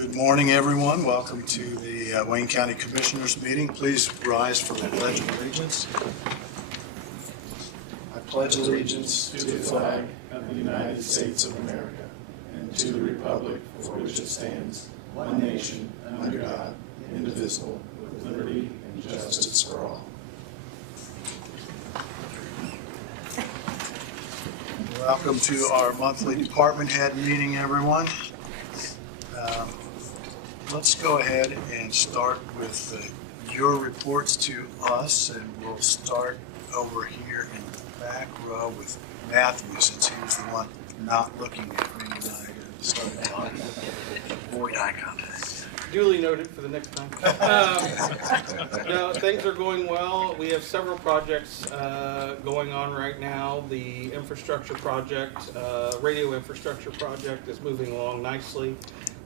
Good morning, everyone. Welcome to the Wayne County Commissioners meeting. Please rise for the Pledge of Allegiance. I pledge allegiance to the flag of the United States of America and to the republic for which it stands, one nation, under God, indivisible, with liberty and justice for all. Welcome to our monthly department head meeting, everyone. Let's go ahead and start with your reports to us, and we'll start over here in the back row with Matthew, since he was the one not looking at me when I started talking. Avoid eye contact. Duly noted for the next time. No, things are going well. We have several projects going on right now. The infrastructure project, radio infrastructure project, is moving along nicely.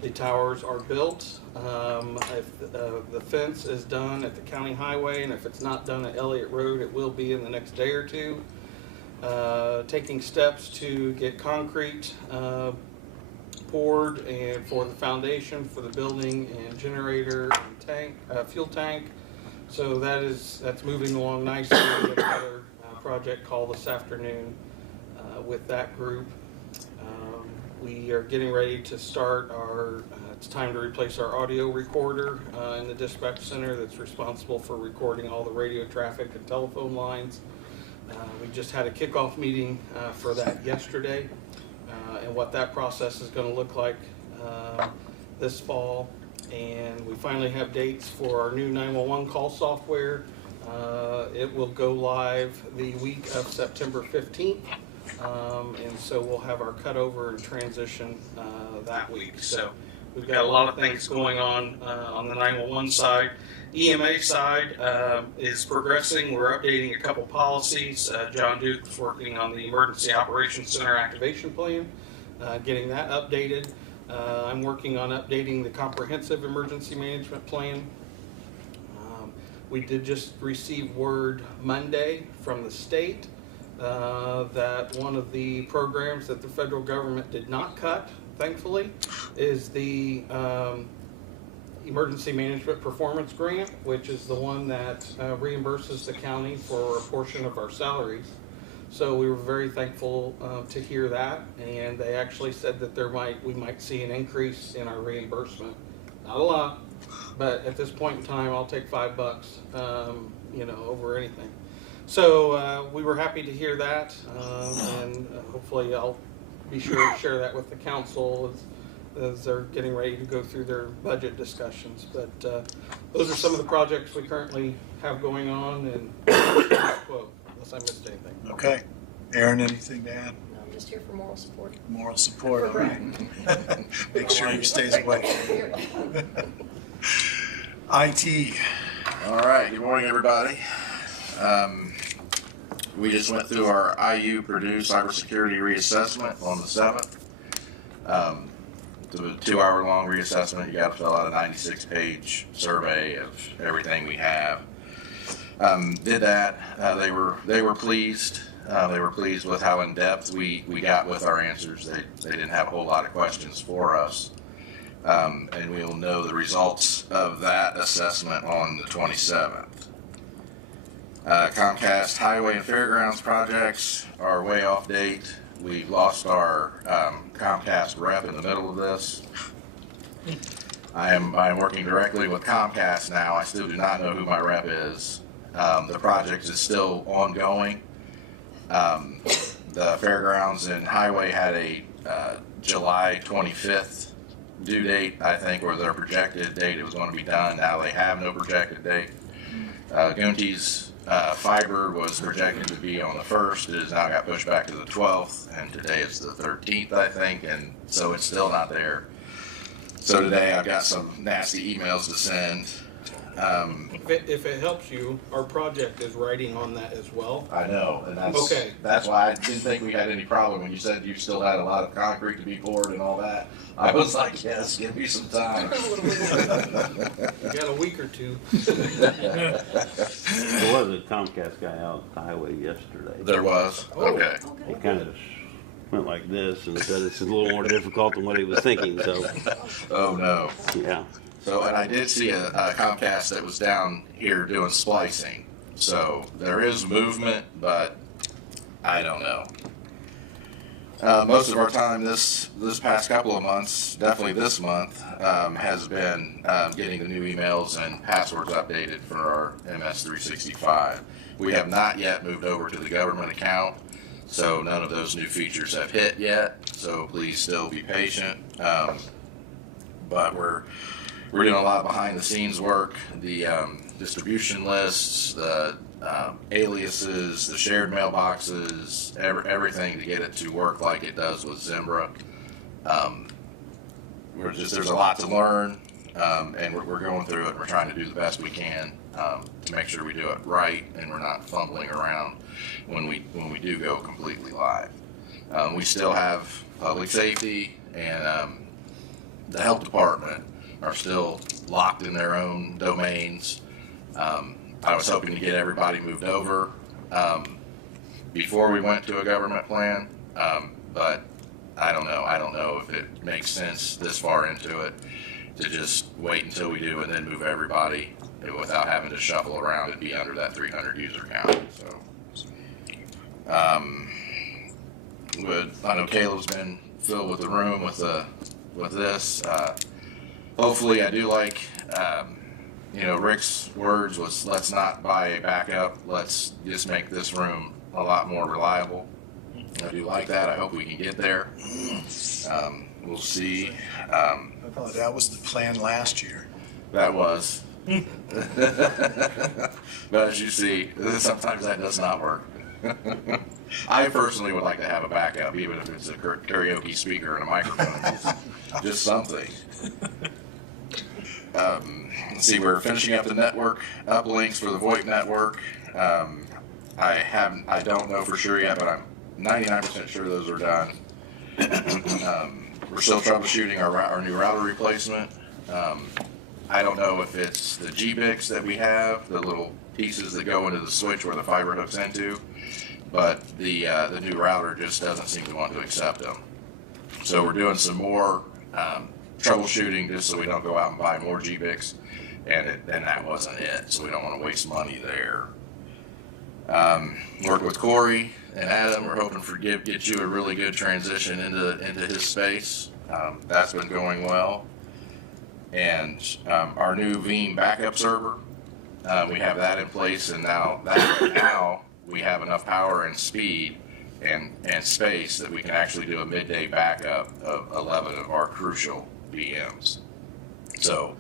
The towers are built. If the fence is done at the county highway, and if it's not done at Elliott Road, it will be in the next day or two. Taking steps to get concrete poured and for the foundation for the building and generator and tank, fuel tank. So that's moving along nicely. We have another project call this afternoon with that group. We are getting ready to start it's time to replace our audio recorder in the dispatch center that's responsible for recording all the radio traffic and telephone lines. We just had a kickoff meeting for that yesterday, and what that process is going to look like this fall. And we finally have dates for our new 911 call software. It will go live the week of September 15th. And so we'll have our cutover and transition that week. So we've got a lot of things going on the 911 side. EMA side is progressing. We're updating a couple policies. John Duke is working on the Emergency Operations Center Activation Plan, getting that updated. I'm working on updating the Comprehensive Emergency Management Plan. We did just receive word Monday from the state that one of the programs that the federal government did not cut, thankfully, is the Emergency Management Performance Grant, which is the one that reimburses the county for a portion of our salaries. So we were very thankful to hear that, and they actually said that we might see an increase in our reimbursement. Not a lot, but at this point in time, I'll take $5, over anything. So we were happy to hear that, and hopefully I'll be sure to share that with the council as they're getting ready to go through their budget discussions. But those are some of the projects we currently have going on, and quote, unless I missed anything. Okay. Aaron, anything to add? No, I'm just here for moral support. Moral support, all right. Make sure he stays away. IT. All right, good morning, everybody. We just went through our IU Purdue cybersecurity reassessment on the 7th. The 2-hour-long reassessment. You got to fill out a 96-page survey of everything we have. Did that. They were pleased. They were pleased with how in depth we got with our answers. They didn't have a whole lot of questions for us. And we will know the results of that assessment on the 27th. Comcast Highway and Fairgrounds projects are way off date. We lost our Comcast rep in the middle of this. I am working directly with Comcast now. I still do not know who my rep is. The project is still ongoing. The Fairgrounds and Highway had a July 25th due date, I think, or their projected date it was going to be done. Now they have no projected date. Gunty's fiber was projected to be on the 1st. It has now got pushed back to the 12th, and today is the 13th, I think, and so it's still not there. So today I've got some nasty emails to send. If it helps you, our project is writing on that as well. I know, and Okay. That's why I didn't think we had any problem when you said you still had a lot of concrete to be poured and all that. I was like, yes, give me some time. We got a week or two. There was a Comcast guy out at the highway yesterday. There was? Oh. Okay. He kind of went like this and said it's a little more difficult than what he was thinking. So, Oh, no. yeah. So, and I did see a Comcast that was down here doing splicing. So there is movement, but I don't know. Most of our time this past couple of months, definitely this month, has been getting the new emails and passwords updated for our MS365. We have not yet moved over to the government account, so none of those new features have hit yet. So please still be patient. But we're doing a lot of behind the scenes work, the distribution lists, the aliases, the shared mailboxes, everything to get it to work like it does with Zimbra. There's a lot to learn, and we're going through it, and we're trying to do the best we can to make sure we do it right and we're not fumbling around when we do go completely live. We still have public safety and the health department are still locked in their own domains. I was hoping to get everybody moved over before we went to a government plan, but I don't know. I don't know if it makes sense this far into it to just wait until we do and then move everybody without having to shuffle around and be under that 300 user count. So, I know Caleb's been filled with the room with this. Hopefully, I do like. Rick's words was, let's not buy a backup, let's just make this room a lot more reliable. I do like that. I hope we can get there. We'll see. I thought that was the plan last year. That was. But as you see, sometimes that does not work. I personally would like to have a backup, even if it's a karaoke speaker and a microphone. Just something. Let's see, we're finishing up the network uplinks for the VoIP network. I don't know for sure yet, but I'm 99% sure those are done. We're still troubleshooting our new router replacement. I don't know if it's the GBICs that we have, the little pieces that go into the switch where the fiber hooks into, but the new router just doesn't seem to want to accept them. So we're doing some more troubleshooting just so we don't go out and buy more GBICs, and that wasn't it, so we don't want to waste money there. Work with Corey and Adam. We're hoping for get you a really good transition into his space. That's been going well. And our new Veeam backup server, we have that in place, and now we have enough power and speed and space that we can actually do a midday backup of 11 of our crucial VMs. So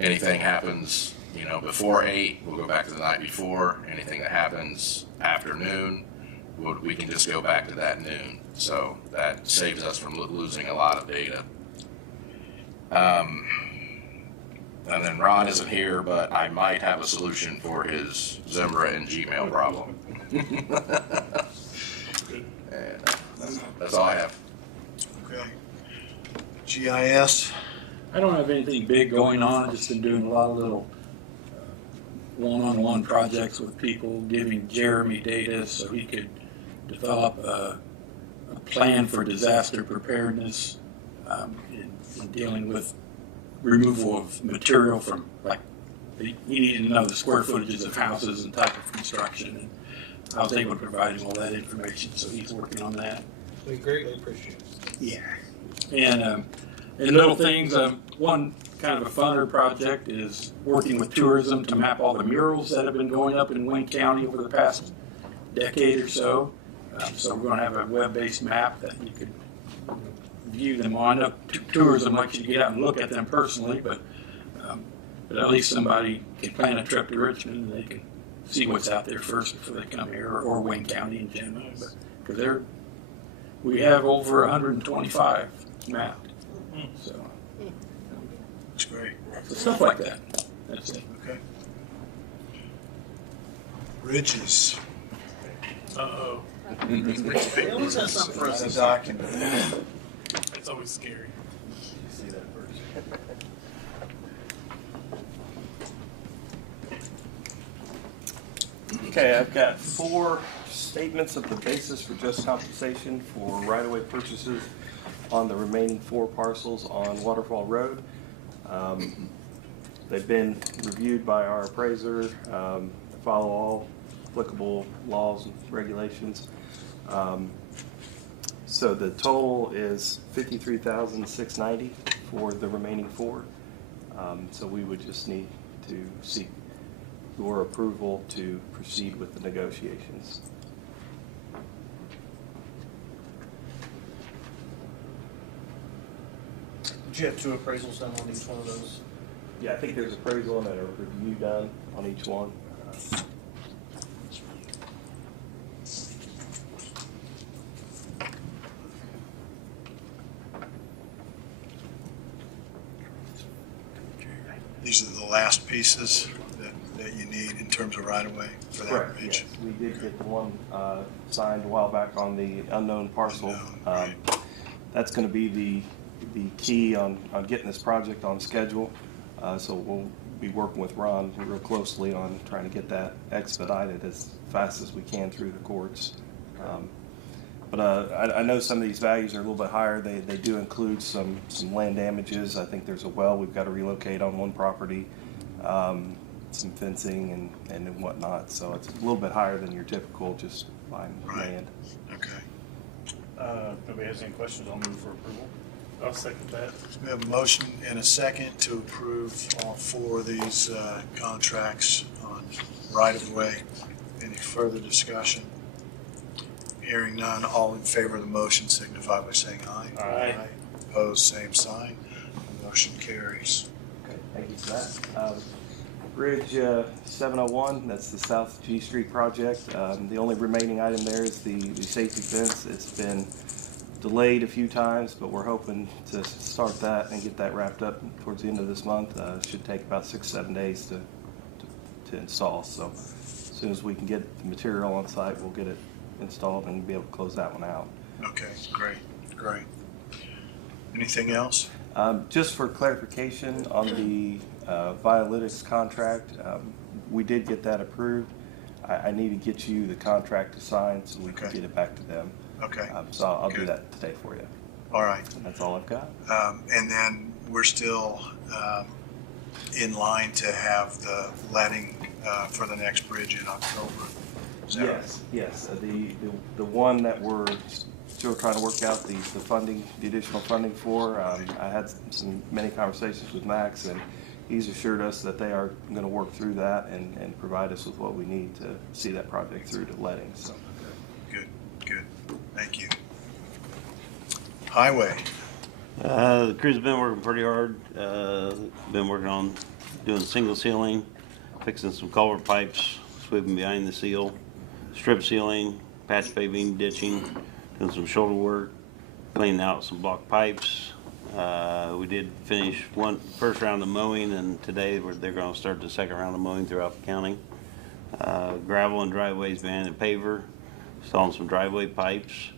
anything happens, before 8, we'll go back to the night before. Anything that happens after noon, we can just go back to that noon. So that saves us from losing a lot of data. And then Ron isn't here, but I might have a solution for his Zimbra and Gmail problem. And that's all I have. Okay. GIS. I don't have anything big going on. I've just been doing a lot of little one-on-one projects with people, giving Jeremy data so he could develop a plan for disaster preparedness in dealing with removal of material from, like, he needed to know the square footages of houses and type of construction, and I was able to provide him all that information, so he's working on that. We greatly appreciate it. Yeah. And little things, one kind of a funner project is working with tourism to map all the murals that have been going up in Wayne County over the past decade or so. So we're going to have a web-based map that you could view them on. Tourism likes you to get out and look at them personally, but at least somebody can plan a trip to Richmond and they can see what's out there first before they come here, or Wayne County in general. Because we have over 125 mapped. So That's great. so stuff like that. That's it. Okay. Bridges. Uh-oh. They always have something for us. That's a document. It's always scary. See that first. Okay, I've got 4 statements of the basis for just compensation for right-of-way purchases on the remaining 4 parcels on Waterfall Road. They've been reviewed by our appraiser, follow all applicable laws and regulations. So the total is $53,690 for the remaining 4. So we would just need to seek your approval to proceed with the negotiations. Did you have 2 appraisals done on each one of those? Yeah, I think there's appraisal and a review done on each one. These are the last pieces that you need in terms of right-of-way for that Correct, bridge? yes. We did get the one signed a while back on the unknown parcel. Unknown, right. That's going to be the key on getting this project on schedule. So we'll be working with Ron real closely on trying to get that expedited as fast as we can through the courts. But I know some of these values are a little bit higher. They do include some land damages. I think there's a well we've got to relocate on one property, some fencing and whatnot. So it's a little bit higher than your typical just buying land. Okay. Nobody has any questions? I'll move for approval. I'll second that. We have a motion and a second to approve all 4 of these contracts on right-of-way. Any further discussion? Hearing none, all in favor of the motion signify by saying aye. Aye. Opposed, same sign. Motion carries. Okay, thank you for that. Bridge 701, that's the South G Street project. The only remaining item there is the safety fence. It's been delayed a few times, but we're hoping to start that and get that wrapped up towards the end of this month. It should take about 6-7 days to install. So as soon as we can get the material on site, we'll get it installed and be able to close that one out. Okay, great. Anything else? Just for clarification on the Violytics contract, we did get that approved. I need to get you the contract to sign so we can Okay. get it back to them. Okay. So I'll do Good. that today for you. All right. And that's all I've got. And then we're still in line to have the letting for the next bridge in October. Is that right? Yes. The one that we're still trying to work out the funding, the additional funding for. I had many conversations with Max, and he's assured us that they are going to work through that and provide us with what we need to see that project through to letting. So. Good. Thank you. Highway. The crew's been working pretty hard. Been working on doing single sealing, fixing some culvert pipes, sweeping behind the seal, strip sealing, patch paving, ditching, doing some shoulder work, cleaning out some block pipes. We did finish first round of mowing, and today they're going to start the second round of mowing throughout the county. Gravel and driveways, van and paver, installing some driveway pipes.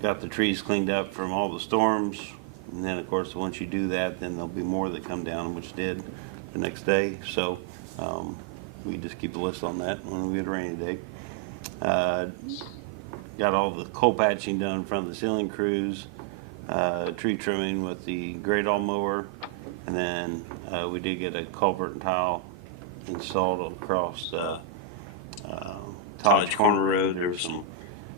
Got the trees cleaned up from all the storms, and then of course once you do that, then there'll be more that come down, which did the next day. So we just keep a list on that when we get a rainy day. Got all the coal patching done in front of the ceiling crews, tree trimming with the great all mower, and then we did get a culvert and tile installed across College Corner Road. There were some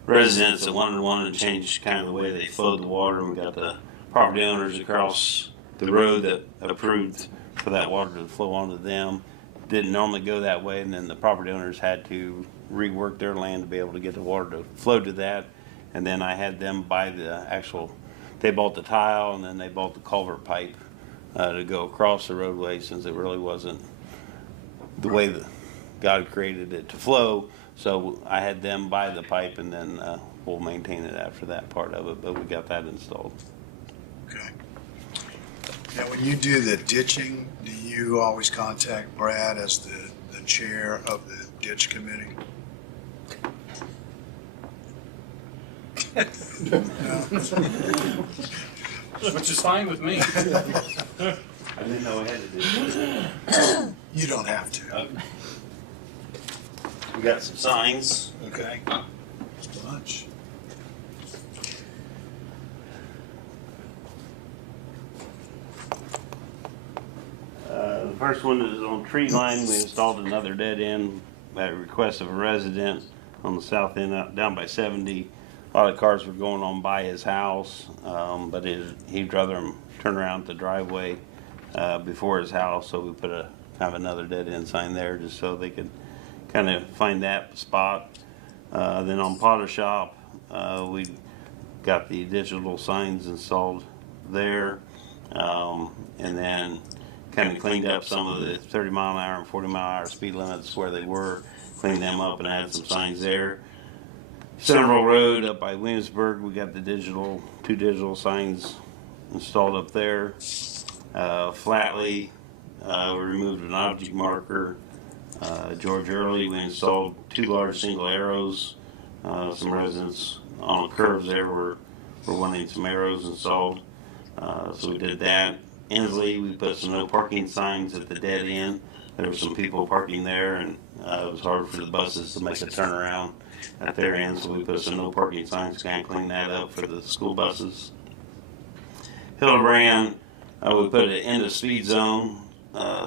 residents that wanted to change kind of the way they flowed the water, and we got the property owners across the road that approved for that water to flow onto them. Didn't normally go that way, and then the property owners had to rework their land to be able to get the water to flow to that. And then I had them buy they bought the tile, and then they bought the culvert pipe to go across the roadway, since it really wasn't the way that God created it to flow. So I had them buy the pipe, and then we'll maintain it after that part of it, but we got that installed. Okay. Now, when you do the ditching, do you always contact Brad as the chair of the ditch committee? Which is fine with me. I didn't know we had to do that. You don't have to. We got some signs. Okay. Just a bunch. The first one is on tree line. We installed another dead end at request of a resident on the south end out down by 70. A lot of cars were going on by his house, but he'd rather them turn around the driveway before his house, so we put a kind of another dead end sign there just so they could kind of find that spot. Then on Potter Shop, we got the digital signs installed there, and then kind of cleaned up some of the 30 mile an hour and 40 mile an hour speed limits where they were, cleaned them up and added some signs there. Central Road up by Williamsburg, we got the two digital signs installed up there. Flatley, we removed an object marker. George Early, we installed 2 large single arrows. Some residents on the curves there were wanting some arrows installed, so we did that. Inslee, we put some no parking signs at the dead end. There were some people parking there, and it was hard for the buses to make a turnaround at their end, so we put some no parking signs to kind of clean that up for the school buses. Hildebrand, we put an end of speed zone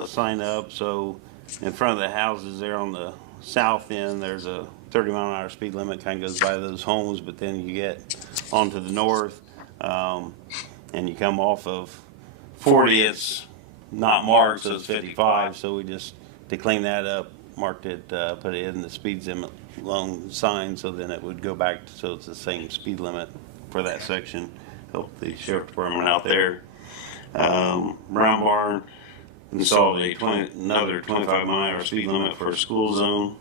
sign up, so in front of the houses there on the south end, there's a 30 mile an hour speed limit, kind of goes by those homes, but then you get onto the north, and you come off of 40, it's not marked, so it's 55, so we just, to clean that up, marked it, put it in the speed limit along sign, so then it would go back, so it's the same speed limit for that section. Help the sheriff department out there. Brown Barn installed another 25 mile an hour speed limit for a school zone.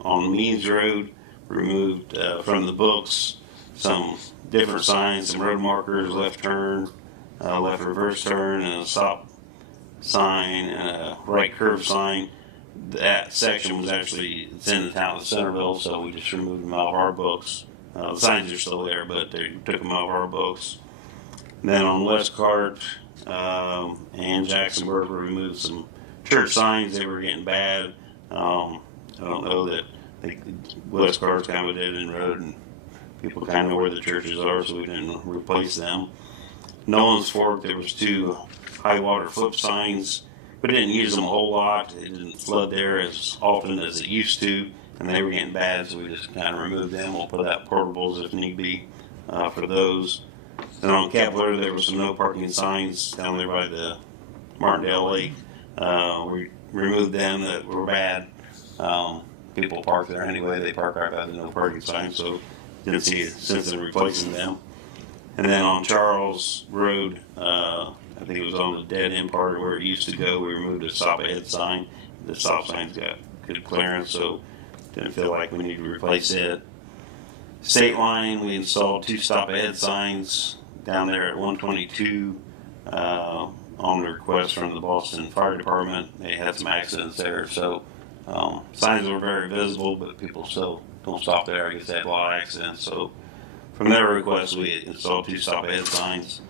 On Means Road, removed from the books some different signs, some road markers, left turn, left reverse turn, and a stop sign, and a right curve sign. That section was actually, it's in the town of Centerville, so we just removed them out of our books. The signs are still there, but they took them out of our books. Then on Westcart and Jacksonburg, we removed some church signs. They were getting bad. I don't know that Westcart's kind of a dead-end road, and people kind of know where the churches are, so we didn't replace them. Nolan's Fork, there was 2 high water flip signs. We didn't use them a whole lot. It didn't flood there as often as it used to, and they were getting bad, so we just kind of removed them. We'll put out portables if need be for those. Then on Kepler, there were some no parking signs down there by the Martindale Lake. We removed them that were bad. People park there anyway. They park right by the no parking sign, so didn't see a sense in replacing them. And then on Charles Road, I think it was on the dead end part where it used to go, we removed a stop ahead sign. The stop sign's got good clearance, so didn't feel like we needed to replace it. State Line, we installed 2 stop ahead signs down there at 122 on the request from the Boston Fire Department. They had some accidents there, so signs were very visible, but people still don't stop there. I guess they had a lot of accidents, so from their request, we installed 2 stop ahead signs.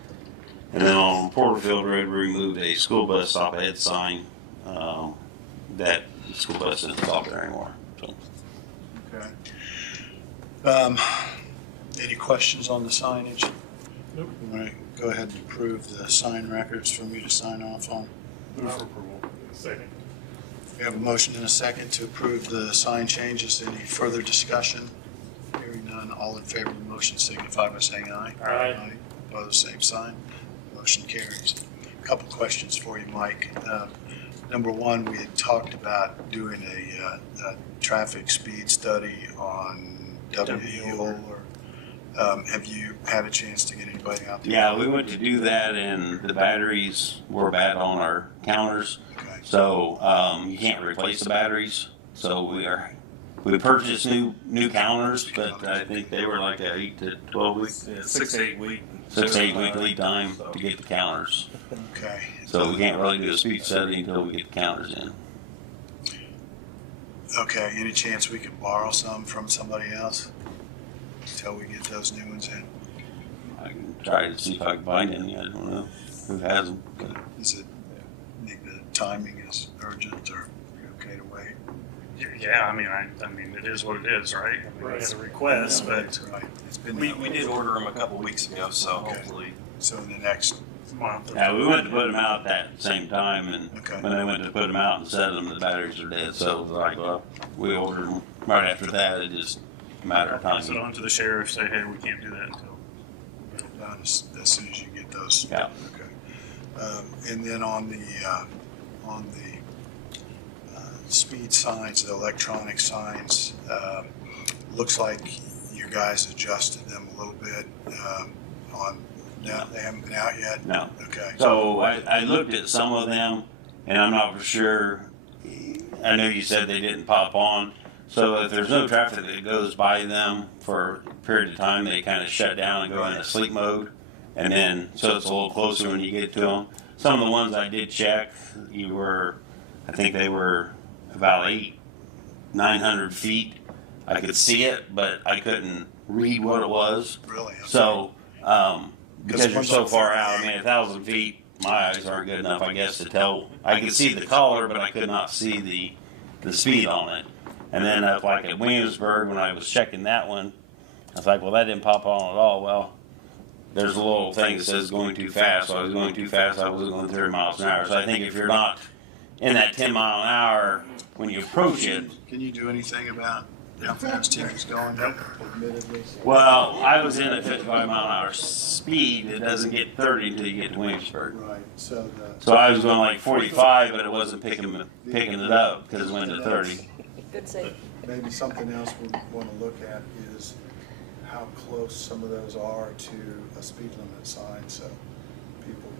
And then on Porterfield Road, we removed a school bus stop ahead sign. That school bus doesn't stop there anymore. So. Okay. Any questions on the signage? Nope. You want to go ahead and approve the sign records for me to sign off on? Move for approval. Second. We have a motion and a second to approve the sign changes. Any further discussion? Hearing none, all in favor of the motion signify by saying aye. Aye. Opposed, same sign. Motion carries. A couple questions for you, Mike. Number one, we had talked about doing a traffic speed study on W. Have you had a chance to get anybody out there? Yeah, we went to do that, and the batteries were bad on our counters. Okay. So you can't replace the batteries. So we purchased new counters, but I think they were like a 8 to 12 week, 6 to 8 week. 6 to 8 week lead time to get the counters. Okay. So we can't really do a speed study until we get the counters in. Okay. Any chance we could borrow some from somebody else until we get those new ones in? I can try to see if I can find any. I don't know who has them. But Is it, think the timing is urgent, or are you okay to wait? Yeah, I mean, it is what it is, right? I mean, we had a request, but Right. It's been We did order them a couple weeks ago, so Okay. hopefully. So in the next, month. Yeah, we went to put them out that same time, and Okay. when they went to put them out and set them, the batteries are dead. So it was like, well, we ordered them right after that. It just a matter of Pass it time. on to the sheriff, say, hey, we can't do that until. done as soon as you get those. Yeah. Okay. And then on the speed signs, the electronic signs, looks like you guys adjusted them a little bit. They haven't been out yet? No. Okay. So I looked at some of them, and I'm not for sure. I know you said they didn't pop on. So if there's no traffic that goes by them for a period of time, they kind of shut down and go into sleep mode. And then, so it's a little closer when you get to them. Some of the ones I did check, I think they were about 900 feet. I could see it, but I couldn't read what it was. Really? So, because you're so far out, I mean, 1,000 feet, my eyes aren't good enough, I guess, to tell. I could see the color, but I could not see the speed on it. And then up like at Williamsburg, when I was checking that one, I was like, well, that didn't pop on at all. Well, there's a little thing that says going too fast. So I was going too fast. I was going 30 miles an hour. So I think if you're not in that 10 mile an hour when you approach it, Can you do anything about how fast Tim is going? Admittedly. well, I was in at 55 mile an hour speed. It doesn't get 30 until you get to Williamsburg. Right. So So I was going like 45, but it wasn't picking it up because it went to 30. Good save. maybe something else we want to look at is how close some of those are to a speed limit sign, so people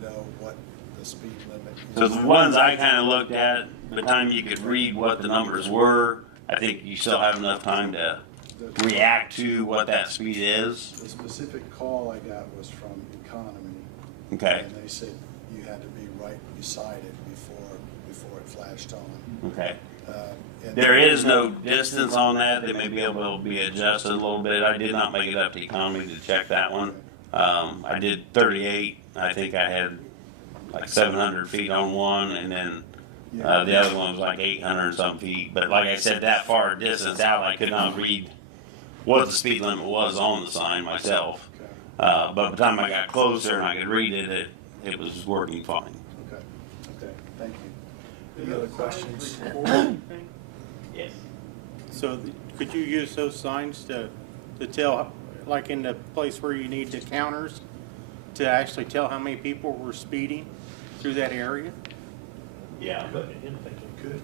know what the speed limit is. So the ones I kind of looked at, by the time you could read what the numbers were, I think you still have enough time to react to what that speed is. The specific call I got was from Economy. Okay. And they said you had to be right beside it before it flashed on. Okay. And There is no distance on that. They may be able to be adjusted a little bit. I did not make it up to economy to check that one. I did 38. I think I had like 700 feet on one, and then the other one was like 800 some feet. But like I said, that far distance out, I could not read what the speed limit was on the sign myself. But by the time I got closer and I could read it, it was working fine. Okay, thank you. Any other questions? Yes. So could you use those signs to tell, like in the place where you need the counters, to actually tell how many people were speeding through that area? Yeah, but Good.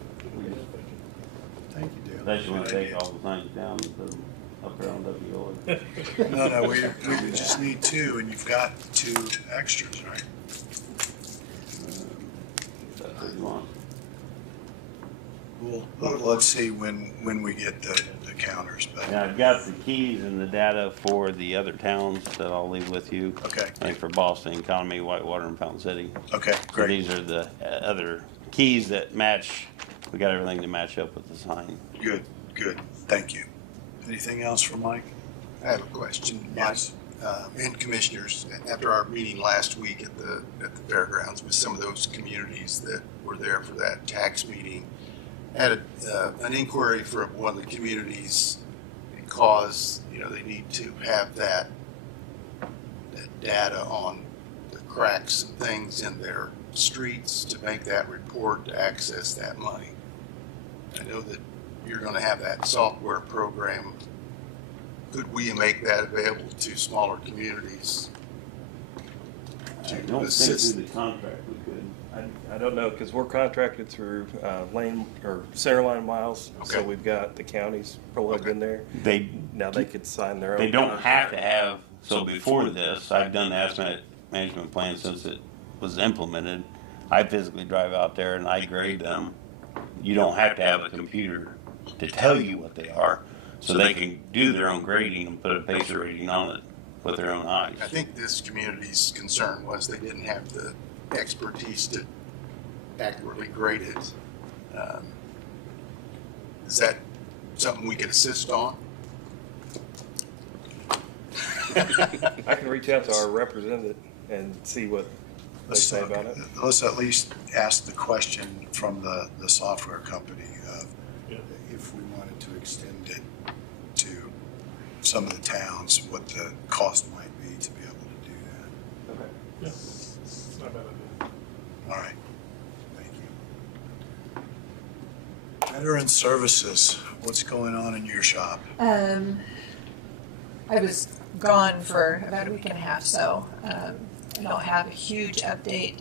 Thank you, Dale. unless you want to take all the signs down and put them up there on WO. No, we just need two, and you've got two extras, right? That's what you want. Well, let's see when we get the counters, but, Yeah, I've got the keys and the data for the other towns that I'll leave with you. okay, I think for Boston, Economy, Whitewater, and Fountain City. okay, So great. these are the other keys that match. We got everything to match up with the sign. Good, thank you. Anything else for Mike? I have a question, Mike. Yes. And commissioners, after our meeting last week at the fairgrounds with some of those communities that were there for that tax meeting, had an inquiry from one of the communities because, they need to have that data on the cracks and things in their streets to make that report to access that money. I know that you're going to have that software program. Could we make that available to smaller communities? I don't think assist? through the contract we could. I don't know, because we're contracted through lane or center line miles, so Okay. we've got the counties plugged in there. They Now they could sign their own. They don't have contract. to have, so before this, I've done the asset management plan since it was implemented. I physically drive out there and I grade them. You don't have to have a computer to tell you what they are, so they can do their own grading and put a pacer rating on it with their own eyes. I think this community's concern was they didn't have the expertise to accurately grade it. Is that something we could assist on? I can reach out to our representative and see what they Let's say about it. let's at least ask the question from the software company. extend it to some of the towns, what the cost might be to be able to do that. Okay. Yeah. It's not a bad idea. All right, thank you. Veteran Services, what's going on in your shop? I was gone for about a week and a half, so I don't have a huge update.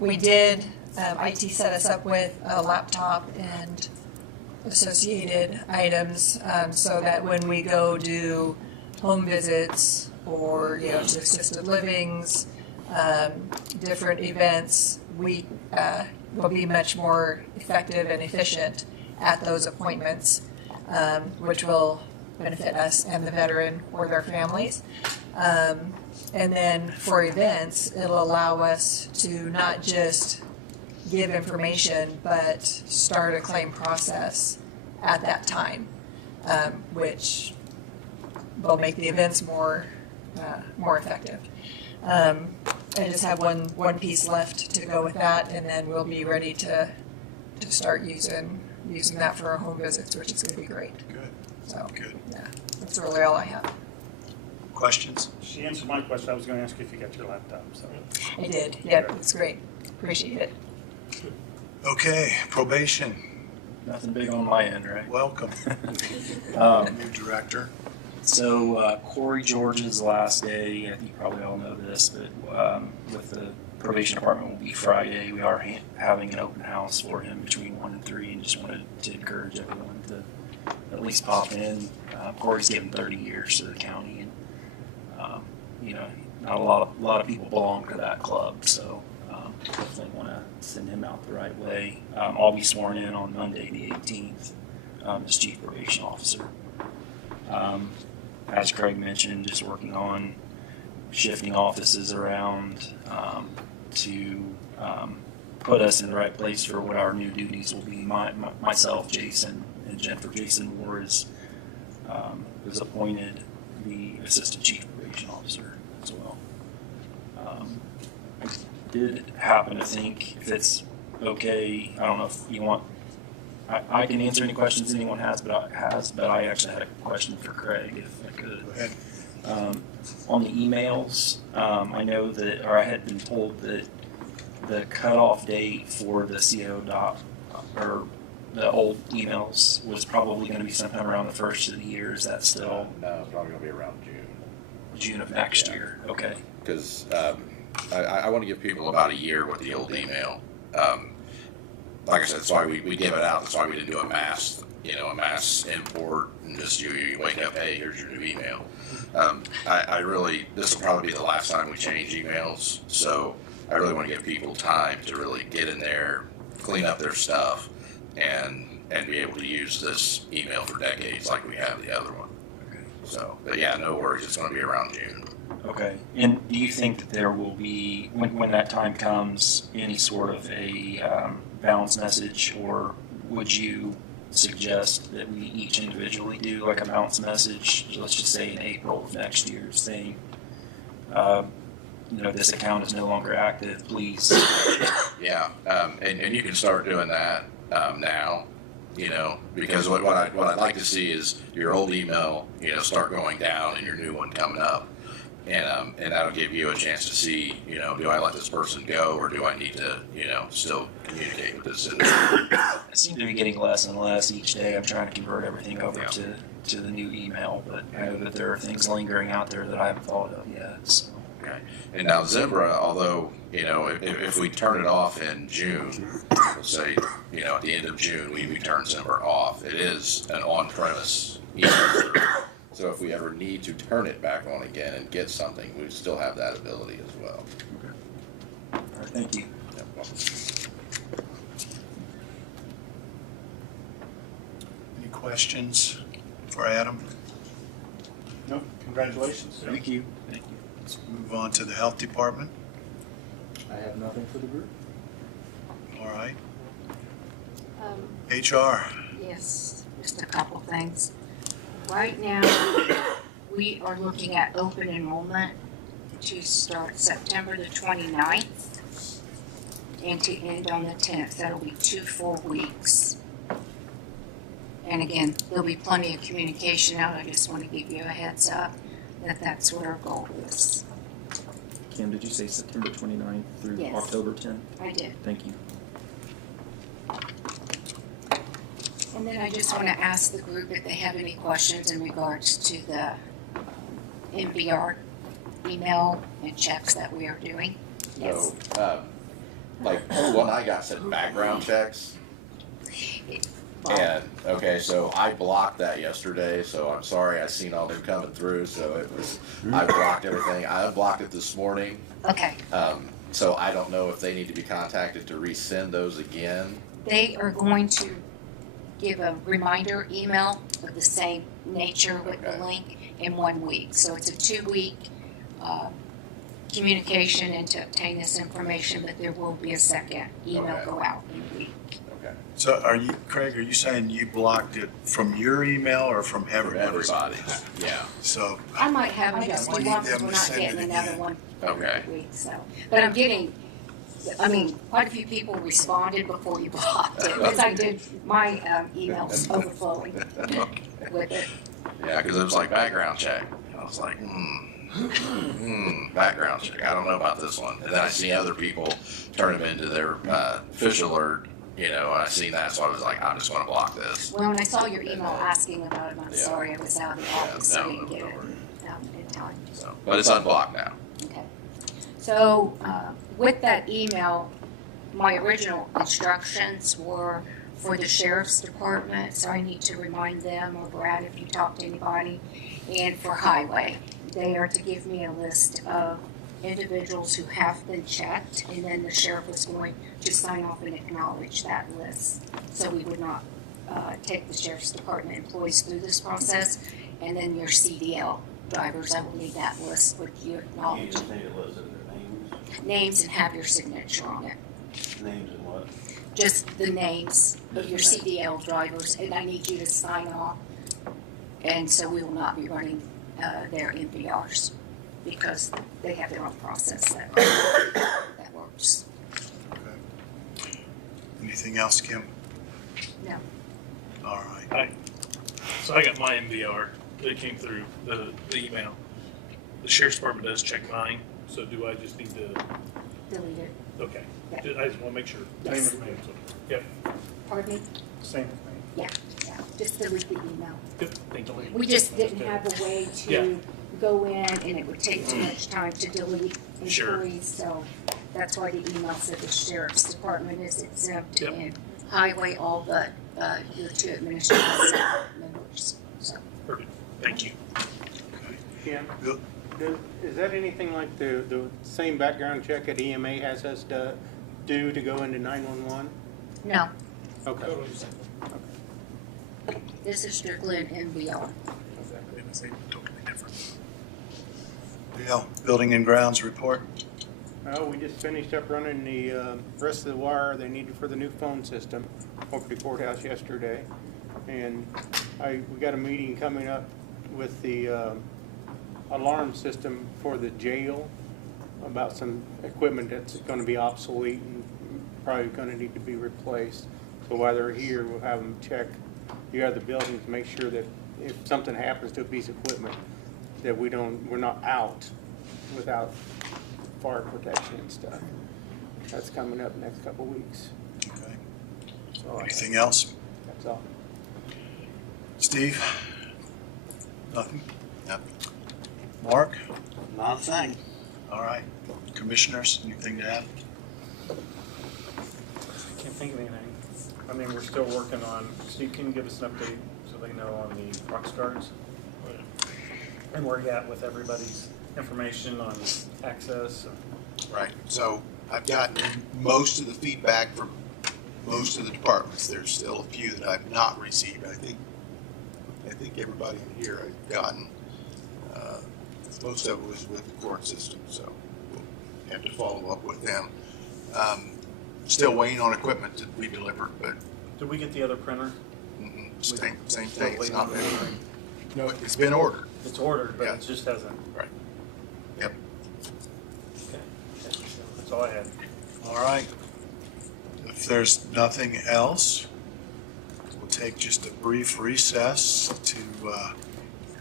We did, IT set us up with a laptop and associated items so that when we go do home visits or, to assisted livings, different events, we will be much more effective and efficient at those appointments, which will benefit us and the veteran or their families. And then for events, it'll allow us to not just give information, but start a claim process at that time, which will make the events more effective. I just have one piece left to go with that, and then we'll be ready to start using that for our home visits, which is going to be great. Good, So, good. yeah, that's really all I have. Questions? She answered my question. I was going to ask you if you got your laptop. So. I did. Yeah, it's great. Appreciate it. Okay, probation, Nothing big on my end, right? welcome. Um, New director. So Corey George's last day, I think you probably all know this, but with the probation department will be Friday. We are having an open house for him between 1 and 3, and just wanted to encourage everyone to at least pop in. Corey's given 30 years to the county, and not a lot of people belong to that club, so definitely want to send him out the right way. I'll be sworn in on Monday the 18th as chief probation officer. As Craig mentioned, just working on shifting offices around to put us in the right place for what our new duties will be. Myself, Jason, and Jennifer. Jason Moore is appointed the assistant chief probation officer as well. I did happen to think, if it's okay, I don't know if you want, I can answer any questions anyone has, but I actually had a question for Craig, if I could. Go ahead. On the emails, I know that, or I had been told that the cutoff date for the CO or the old emails was probably going to be sometime around the first of the year. Is that still No, it's probably gonna be around June of next year? Okay. Because I want to give people about a year with the old email. Like I said, that's why we give it out. That's why we didn't do a mass import and just you wake up, hey, here's your new email. This will probably be the last time we change emails. So I really want to give people time to really get in there, clean up their stuff, and be able to use this email for decades like we have the other one. Okay. So, but yeah, no worries. It's going to be around June. Okay. And do you think that there will be, when that time comes, any sort of a balance message, or would you suggest that we each individually do like a balance message, let's just say in April of next year, saying, this account is no longer active, please? Yeah, and you can start doing that now, because what I'd like to see is your old email, start going down and your new one coming up. And that'll give you a chance to see, do I let this person go, or do I need to, still communicate with this individual? I seem to be getting less and less each day. I'm trying to convert everything over to the new email, but I know that there are things lingering out there that I haven't thought of yet. So. Okay. And now Zimbra, although, if we turn it off in June, let's say, at the end of June, we turn Zimbra off, it is an on-premise email. So if we ever need to turn it back on again and get something, we still have that ability as well. Okay. All right, thank you. Yep. Any questions for Adam? No, congratulations. Thank you. Thank you. Let's move on to the Health Department. I have nothing for the group. All right. HR. Yes, just a couple things. Right now, we are looking at open enrollment to start September the 29th and to end on the 10th. That'll be 2 full weeks. And again, there'll be plenty of communication out. I just want to give you a heads up that that's what our goal is. Kim, did you say September 29th through Yes. October 10th? I did. Thank you. And then I just want to ask the group if they have any questions in regards to the MBR email and checks that we are doing. Yes. So, like, one I got said background checks. And, okay, so I blocked that yesterday, so I'm sorry, I seen all them coming through, so it was, I blocked everything. I unblocked it this morning. Okay. So I don't know if they need to be contacted to resend those again. They are going to give a reminder email of the same nature with the link in 1 week. So it's a 2-week communication and to obtain this information, but there will be a second email go out in a week. Okay. So Craig, are you saying you blocked it from your email or from everybody's? Everybody's, yeah. So. I might have them just We do need one because them we're to not send getting it another again. one Okay. every week, so. But I'm getting, I mean, quite a few people responded before you blocked it, because I did, my emails overflowing with it. Yeah, because it was like background check. I was like, background check. I don't know about this one. And then I see other people turn them into their fish alert, you know, and I seen that, so I was like, I'm just going to block this. Well, when I saw your email asking about it, I'm sorry, I was out of the office, so I no, didn't get no it in time. So, but it's unblocked now. Okay. So, with that email, my original instructions were for the sheriff's department, so I need to remind them, or Brad, if you talk to anybody, and for highway. They are to give me a list of individuals who have been checked, and then the sheriff was going to sign off and acknowledge that list. So we would not take the sheriff's department employees through this process, and then your CDL drivers, I will need that list with you acknowledging names and have your signature on it. Names and what? Just the names of your CDL drivers, and I need you to sign off. And so we will not be running their MVRs because they have their own process that works. Okay. Anything else, Kim? No. All right. Hi. So I got my MVR that came through the email. The sheriff's department does check mine, so do I just need to? Delete it. Okay. Yeah. I just want to make sure. Yes. Same information. Yep. Pardon me? Same thing. Yeah, just delete the email. Good. Thank you. We just didn't have a way Yeah. to go in, and it would take too much time to delete Sure. employees, so that's why the email said the sheriff's department is exempt, Yep. and highway all but your 2 administrative staff members, so. Perfect. Thank you. Kim, Bill? is that anything like the same background check that EMA has us do to go into 911? No, Okay. this is strictly an MVR. Bill, Building and Grounds report? Well, we just finished up running the rest of the wire they needed for the new phone system over the courthouse yesterday. And we got a meeting coming up with the alarm system for the jail about some equipment that's going to be obsolete and probably going to need to be replaced. So while they're here, we'll have them check the other buildings to make sure that if something happens to a piece of equipment, that we're not out without fire protection and stuff. That's coming up next couple weeks. Okay. So Anything else? that's all. Steve? Nothing? Nothing. Mark? Not a thing. All right. Commissioners, anything to add? Can't think of anything. I mean, we're still working on, Steve, can you give us an update so they know on the rock stars? And where you at with everybody's information on access? Right, so I've gotten most of the feedback from most of the departments. There's still a few that I've not received. I think everybody in here I've gotten. Most of it was with the court system, so we'll have to follow up with them. Still waiting on equipment to be delivered, but Did we get the other printer? same Still thing. It's waiting not on been. the- No, it's been ordered. It's ordered, but Yeah. it just hasn't. Right. Yep. Okay. That's all I had. All right. If there's nothing else, we'll take just a brief recess to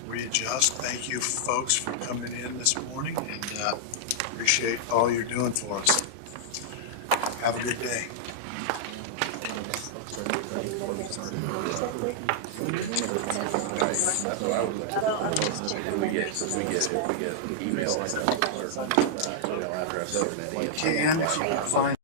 readjust. Thank you, folks, for coming in this morning, and appreciate all you're doing for us. Have a good day. Email like that, email address. Can find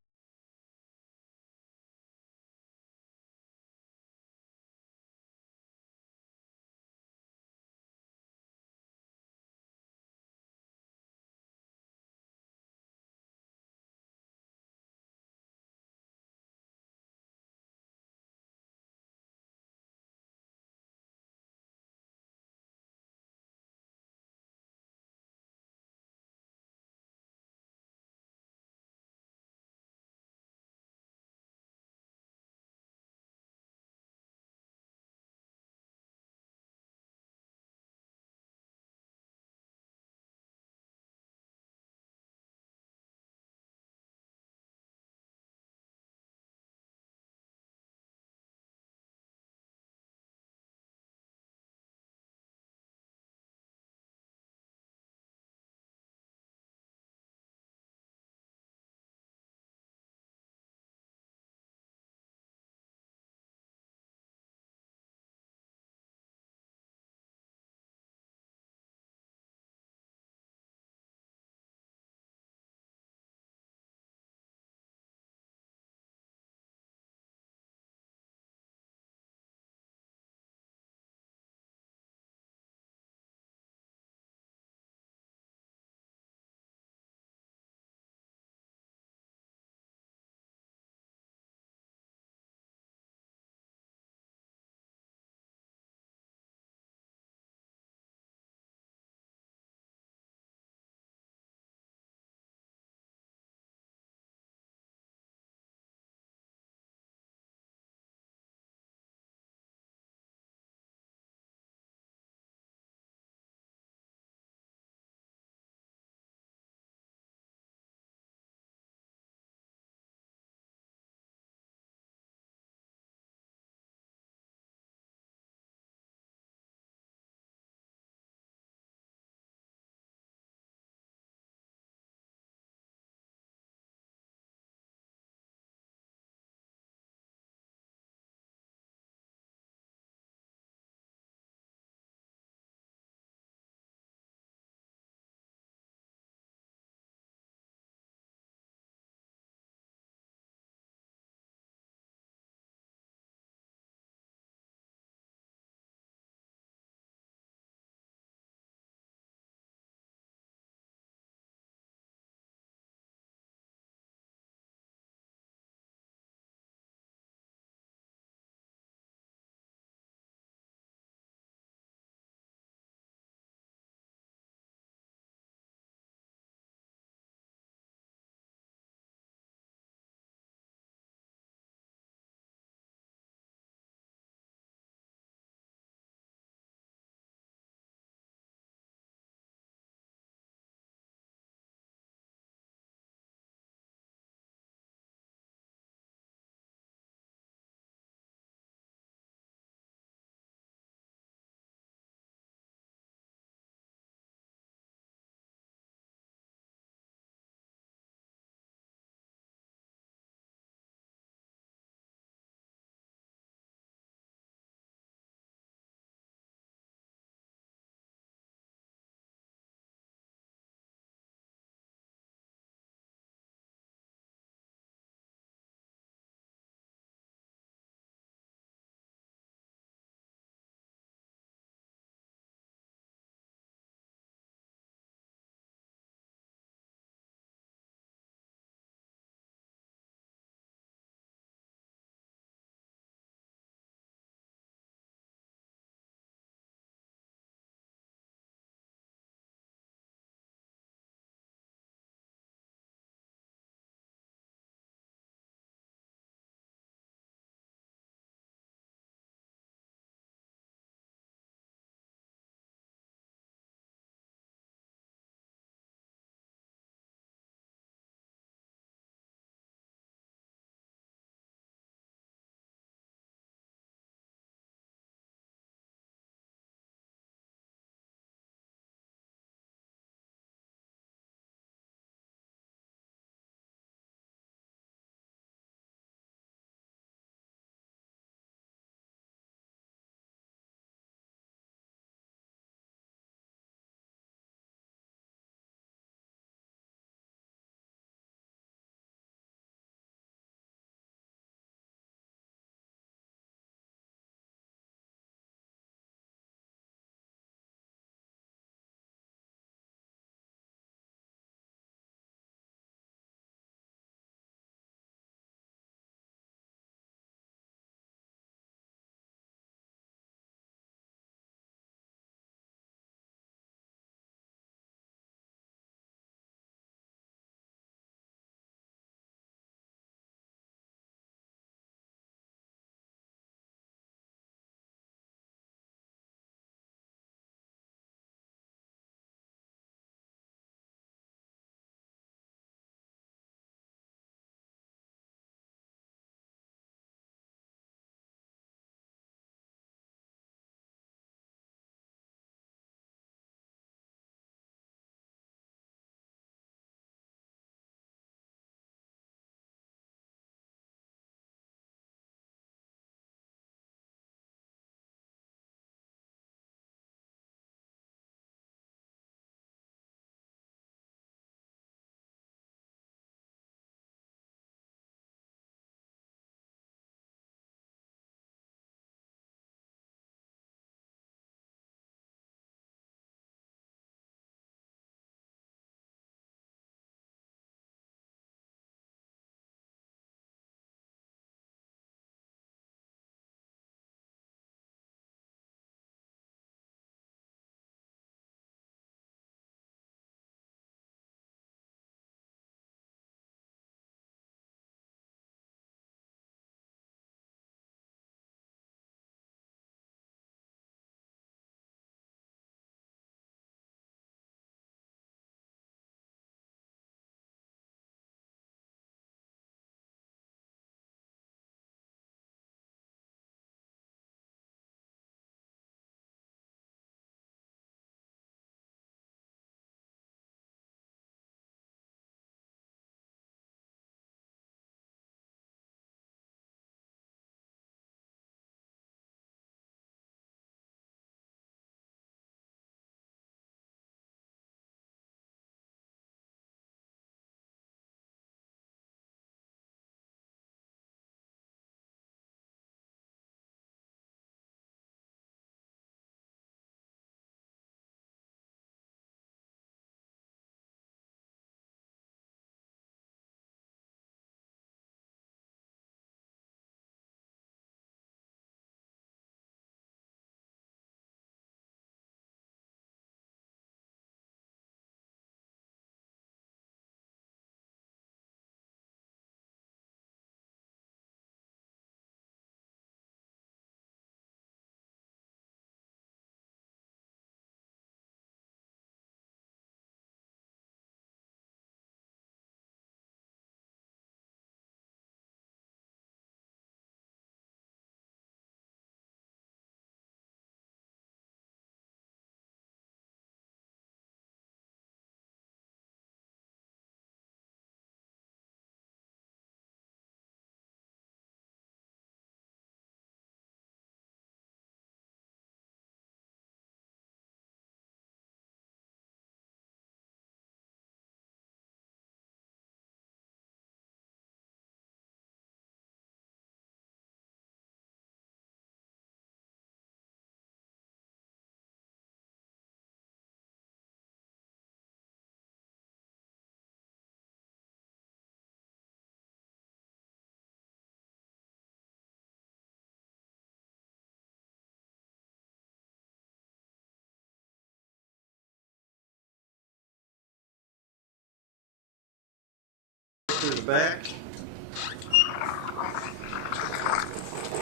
to the back.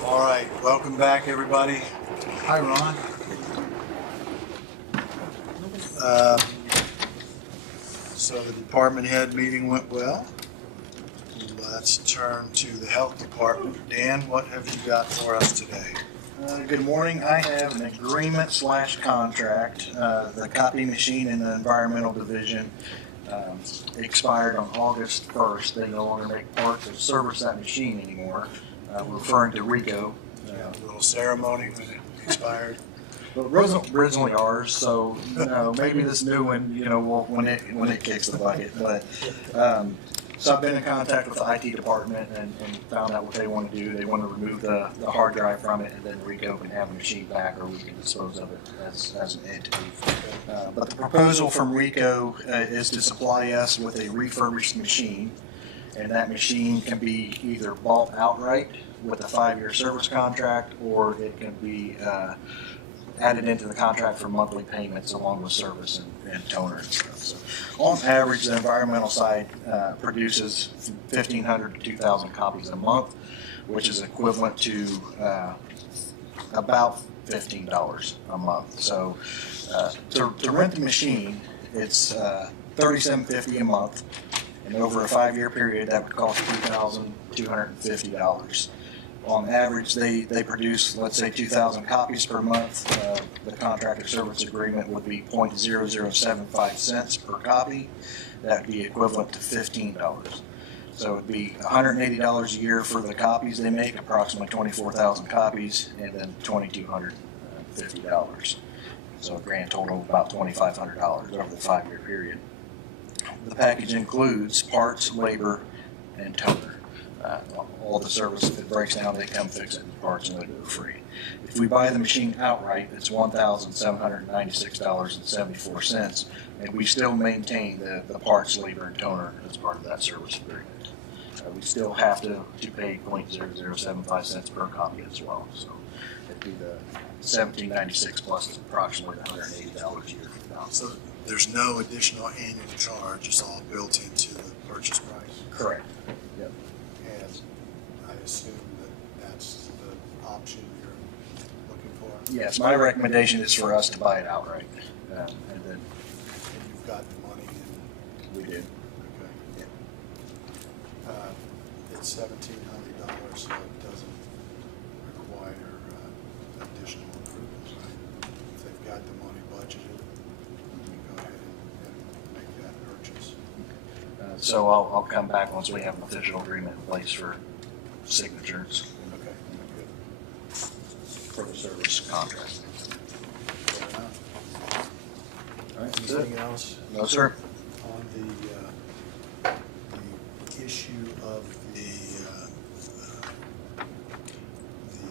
All right, welcome back, everybody. Hi, Ron. So the department head meeting went well. Let's turn to the health department. Dan, what have you got for us today? Good morning. I have an agreement / contract. The copy machine in the environmental division expired on August 1st. They no longer make parts or service that machine anymore. We're referring to RICO. A little ceremony when it expired. But it wasn't originally ours, so maybe this new one, when it kicks the bucket. But so I've been in contact with the IT department and found out what they want to do. They want to remove the hard drive from it, and then RICO can have the machine back, or we can dispose of it as an entity. But the proposal from RICO is to supply us with a refurbished machine, and that machine can be either bought outright with a 5-year service contract, or it can be added into the contract for monthly payments along with service and toner and stuff. So on average, the environmental side produces 1,500 to 2,000 copies a month, which is equivalent to about $15 a month. So to rent the machine, it's $37.50 a month, and over a 5-year period, that would cost $2,250. On average, they produce, let's say, 2,000 copies per month. The contractor service agreement would be 0.0075 cents per copy. That would be equivalent to $15. So it would be $180 a year for the copies they make, approximately 24,000 copies, and then $2,250. So a grand total of about $2,500 over the 5-year period. The package includes parts, labor, and toner. All the service, if it breaks down, they come fix it, and parts and labor are free. If we buy the machine outright, it's $1,796.74, and we still maintain the parts, labor, and toner as part of that service agreement. We still have to pay 0.0075 cents per copy as well. So it'd be the $1,796 plus is approximately $180 a year. So there's no additional annual charge. It's all built into the purchase price. Correct. Yep. And I assume that's the option you're looking for. Yes, my recommendation is for us to buy it outright, and then And you've got the money and we do. okay. It's $1,700, so it doesn't require additional approvals, right? If they've got the money budgeted, we can go ahead and make that purchase. So I'll come back once we have an official agreement in place for signatures. Okay, good. For the service contract. Fair enough. All right, that's Anything it. else? No, sir. On the issue of the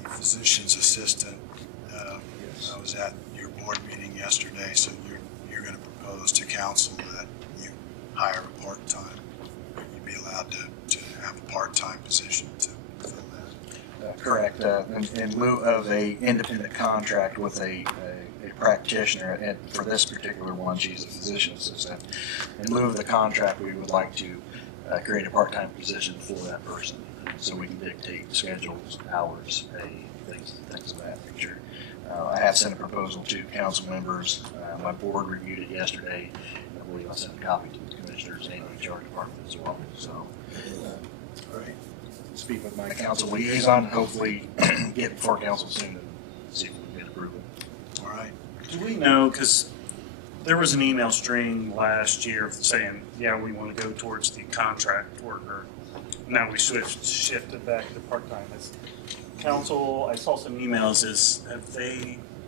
physician's assistant, I was at your board meeting yesterday, so you're going to propose to council that you hire a part-time, you'd be allowed to have a part-time position to fill that. Correct. In lieu of a independent contract with a practitioner, and for this particular one, she's a physician assistant. In lieu of the contract, we would like to create a part-time position for that person, so we can dictate schedules, hours, pay, things of that nature. I have sent a proposal to council members. My board reviewed it yesterday. I believe I sent a copy to the commissioners and the HR department as well. So, All right. speak with my council liaison and hopefully get before council soon and see if we can get approval. All right. Do we know, because there was an email string last year saying, yeah, we want to go towards the contract worker. Now we shifted back to part-time. As council, I saw some emails,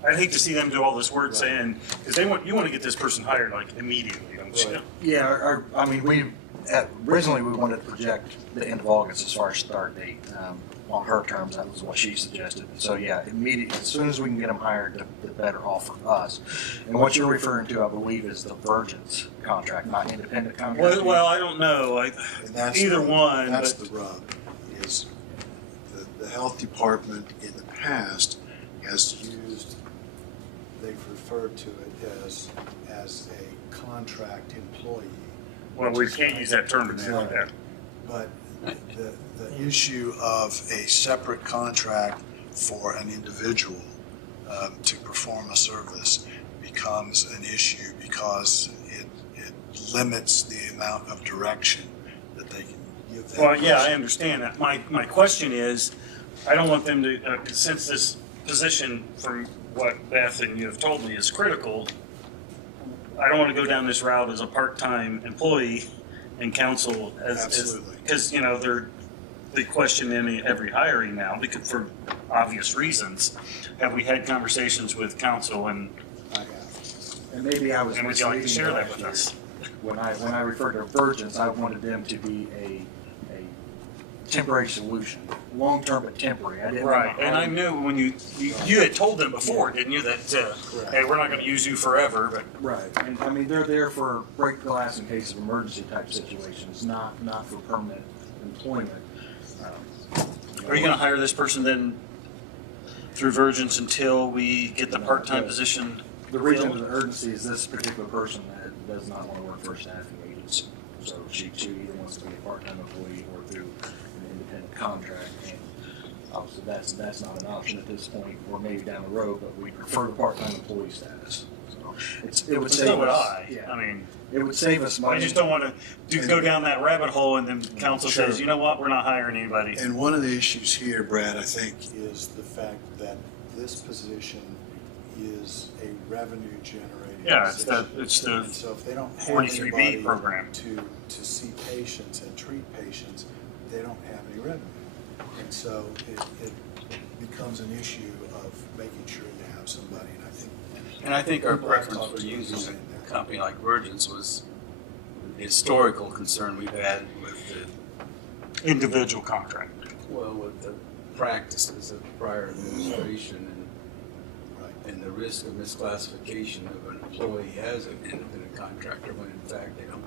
I'd hate to see them do all this work saying, because you want to get this person hired like immediately, don't you? Right. Yeah, originally we wanted to project the end of August as far as start date. On her terms, that was what she suggested. So yeah, immediately, as soon as we can get them hired, the better off for us. And what you're referring to, I believe, is the Virgin's contract, not independent contract. Well, I don't know. And that's Either one. That's but the rub, is the health department in the past has used, they've referred to it as a contract employee. Well, we can't use that term now. But the issue of a separate contract for an individual to perform a service becomes an issue because it limits the amount of direction that they can give that Well, yeah, I person. understand that. My question is, I don't want them to, since this position, from what Beth and you have told me, is critical, I don't want to go down this route as a part-time employee and council Absolutely. because, you know, they question every hiring now because for obvious reasons. Have we had conversations with council and I have. And maybe I was would you like to misleading share that last with us? year. When I referred to Virgins, I wanted them to be a temporary solution, long-term but temporary. I didn't. Right, and I knew when you had told them before, didn't you, that, hey, we're not gonna use you forever, but. Right, and I mean, they're there for break glass in case of emergency type situations, not for permanent employment. Are you gonna hire this person then through Virgins until we get the No, part-time the- position The reason filled? of the urgency is this particular person that does not want to work for a staffing agency. So she either wants to be a part-time employee or through an independent contract. And obviously that's not an option at this point, or maybe down the road, but we prefer the part-time employee status. So it would save So would us. I. Yeah. I mean, It would save us money. I just don't wanna go down that rabbit hole and then council Sure. says, you know what, we're not hiring anybody. And one of the issues here, Brad, I think, is the fact that this position is a revenue generating Yeah, it's position. it's the And so if they don't have 43B anybody program. to see patients and treat patients, they don't have any revenue. And so it becomes an issue of making sure you have somebody, and I think. And I think our people I've preference talked for to using understand a that. company like Virgins was the historical concern we've had with Individual contract. with the practices of prior administration and the risk of misclassification of an employee as an independent contractor when in fact they don't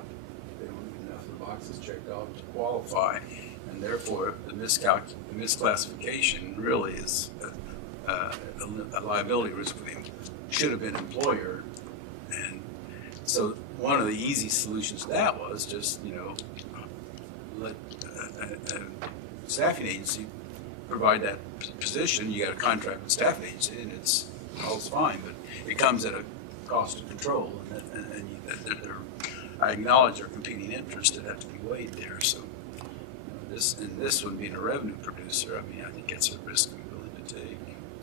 get enough of the boxes checked off to qualify. And therefore, the misclassification really is a liability risk for them. Should have been employer. And so one of the easy solutions to that was just, let a staffing agency provide that position. You got a contract with staffing agency and it's all's fine, but it comes at a cost of control. I acknowledge there are competing interests that have to be weighed there. So this one being a revenue producer, I mean, I think it's a risk I'm willing to take.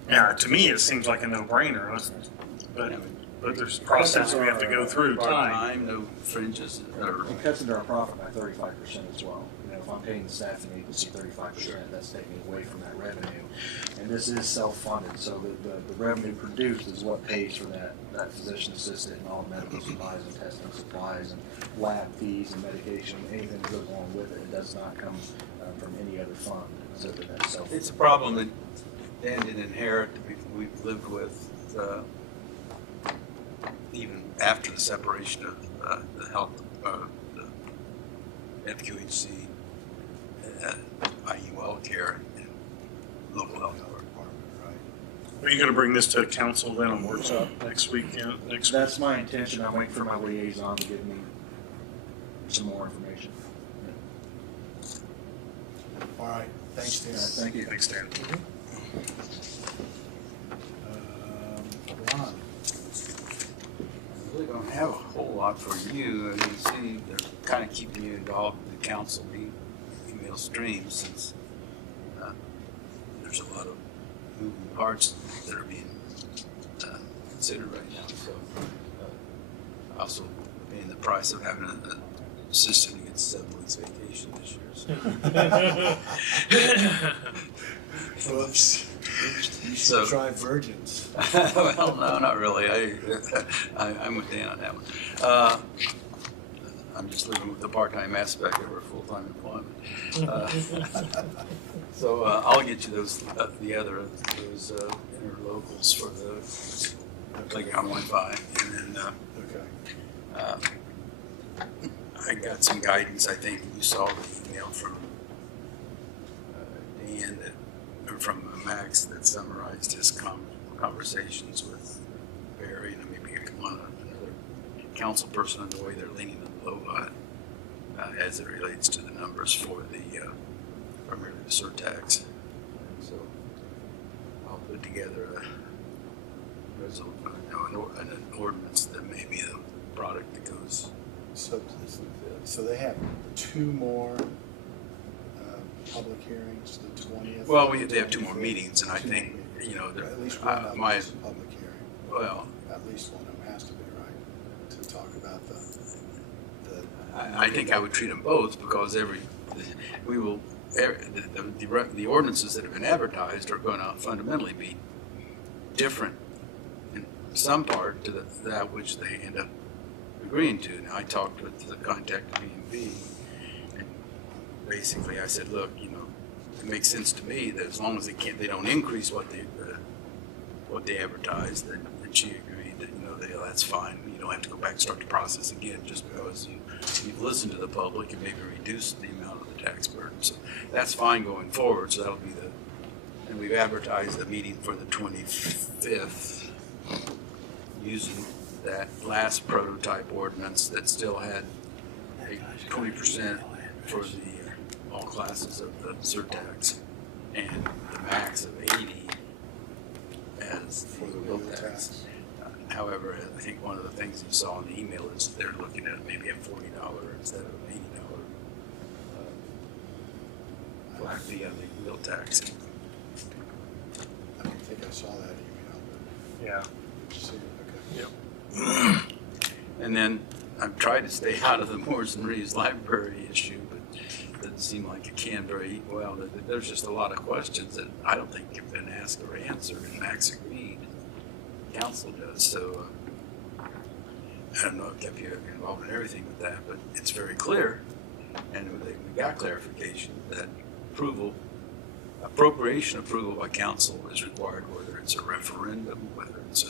Yeah, to me, it seems like a no-brainer, but there's a process we have to go through, time. Part-time, no fringes. It cuts into our profit by 35% as well. If I'm paying the staffing agency 35%, that's taking away from that revenue. And this is self-funded, so the revenue produced is what pays for that physician assistant and all medical supplies and testing supplies and lab fees and medication, anything that goes along with it. It does not come from any other fund. So that's self-funded. It's a problem that Dan didn't inherit, that we've lived with even after the separation of the health, the FQHC, i.e. WellCare, and local health department, right? Are you gonna bring this to council then on workshop next week? That's my intention. I'm waiting for my liaison to give me some more information. All right, thanks, Dan. Thank you. Thanks, Dan. Ron, I really don't have a whole lot for you. I mean, see, they're kind of keeping you involved in the council email stream since there's a lot of moving parts that are being considered right now. So, also paying the price of having an assistant who gets 7 weeks vacation this year. So. whoops. You should So- try Virgins. Well, no, not really. I'm with Dan on that one. I'm just living with the part-time aspect over full-time employment. So I'll get you those interlocals for the playground Wi-Fi, and then I got some guidance. I think you saw the email from Dan from Max that summarized his conversations with Barry, and maybe another council person on the way they're leaning on the low as it relates to the numbers for the primarily the surtax. So I'll put together an ordinance that may be the product that goes. So they have 2 more public hearings, the 20th? Well, they have 2 more meetings, and I think, you know, At least one of them my, is a public hearing. well, At least one of them has to be, right? To talk about the I think I would treat them both because the ordinances that have been advertised are going to fundamentally be different in some part to that which they end up agreeing to. Now, I talked with the contact of B&B, and basically I said, look, you know, it makes sense to me that as long as they don't increase what they advertise, then she agreed that, you know, that's fine. You don't have to go back and start the process again just because you've listened to the public and maybe reduced the amount of the tax burden. So that's fine going forward. So that'll be and we've advertised the meeting for the 25th using that last prototype ordinance that still had a 20% for all classes of the surtax and the max of 80 as the wheel tax. However, I think one of the things you saw in the email is they're looking at maybe a $40 instead of an $80 flat fee on the wheel tax. I don't think I saw that email, but Yeah. did you see it? Okay. Yep. And then I've tried to stay out of the Moores and Reeves library issue, but it doesn't seem like it can very well. There's just a lot of questions that I don't think have been asked or answered, and Max agreed. Council does, so I don't know if kept you involved in everything with that, but it's very clear, and we got clarification that appropriation approval by council is required, whether it's a referendum, whether it's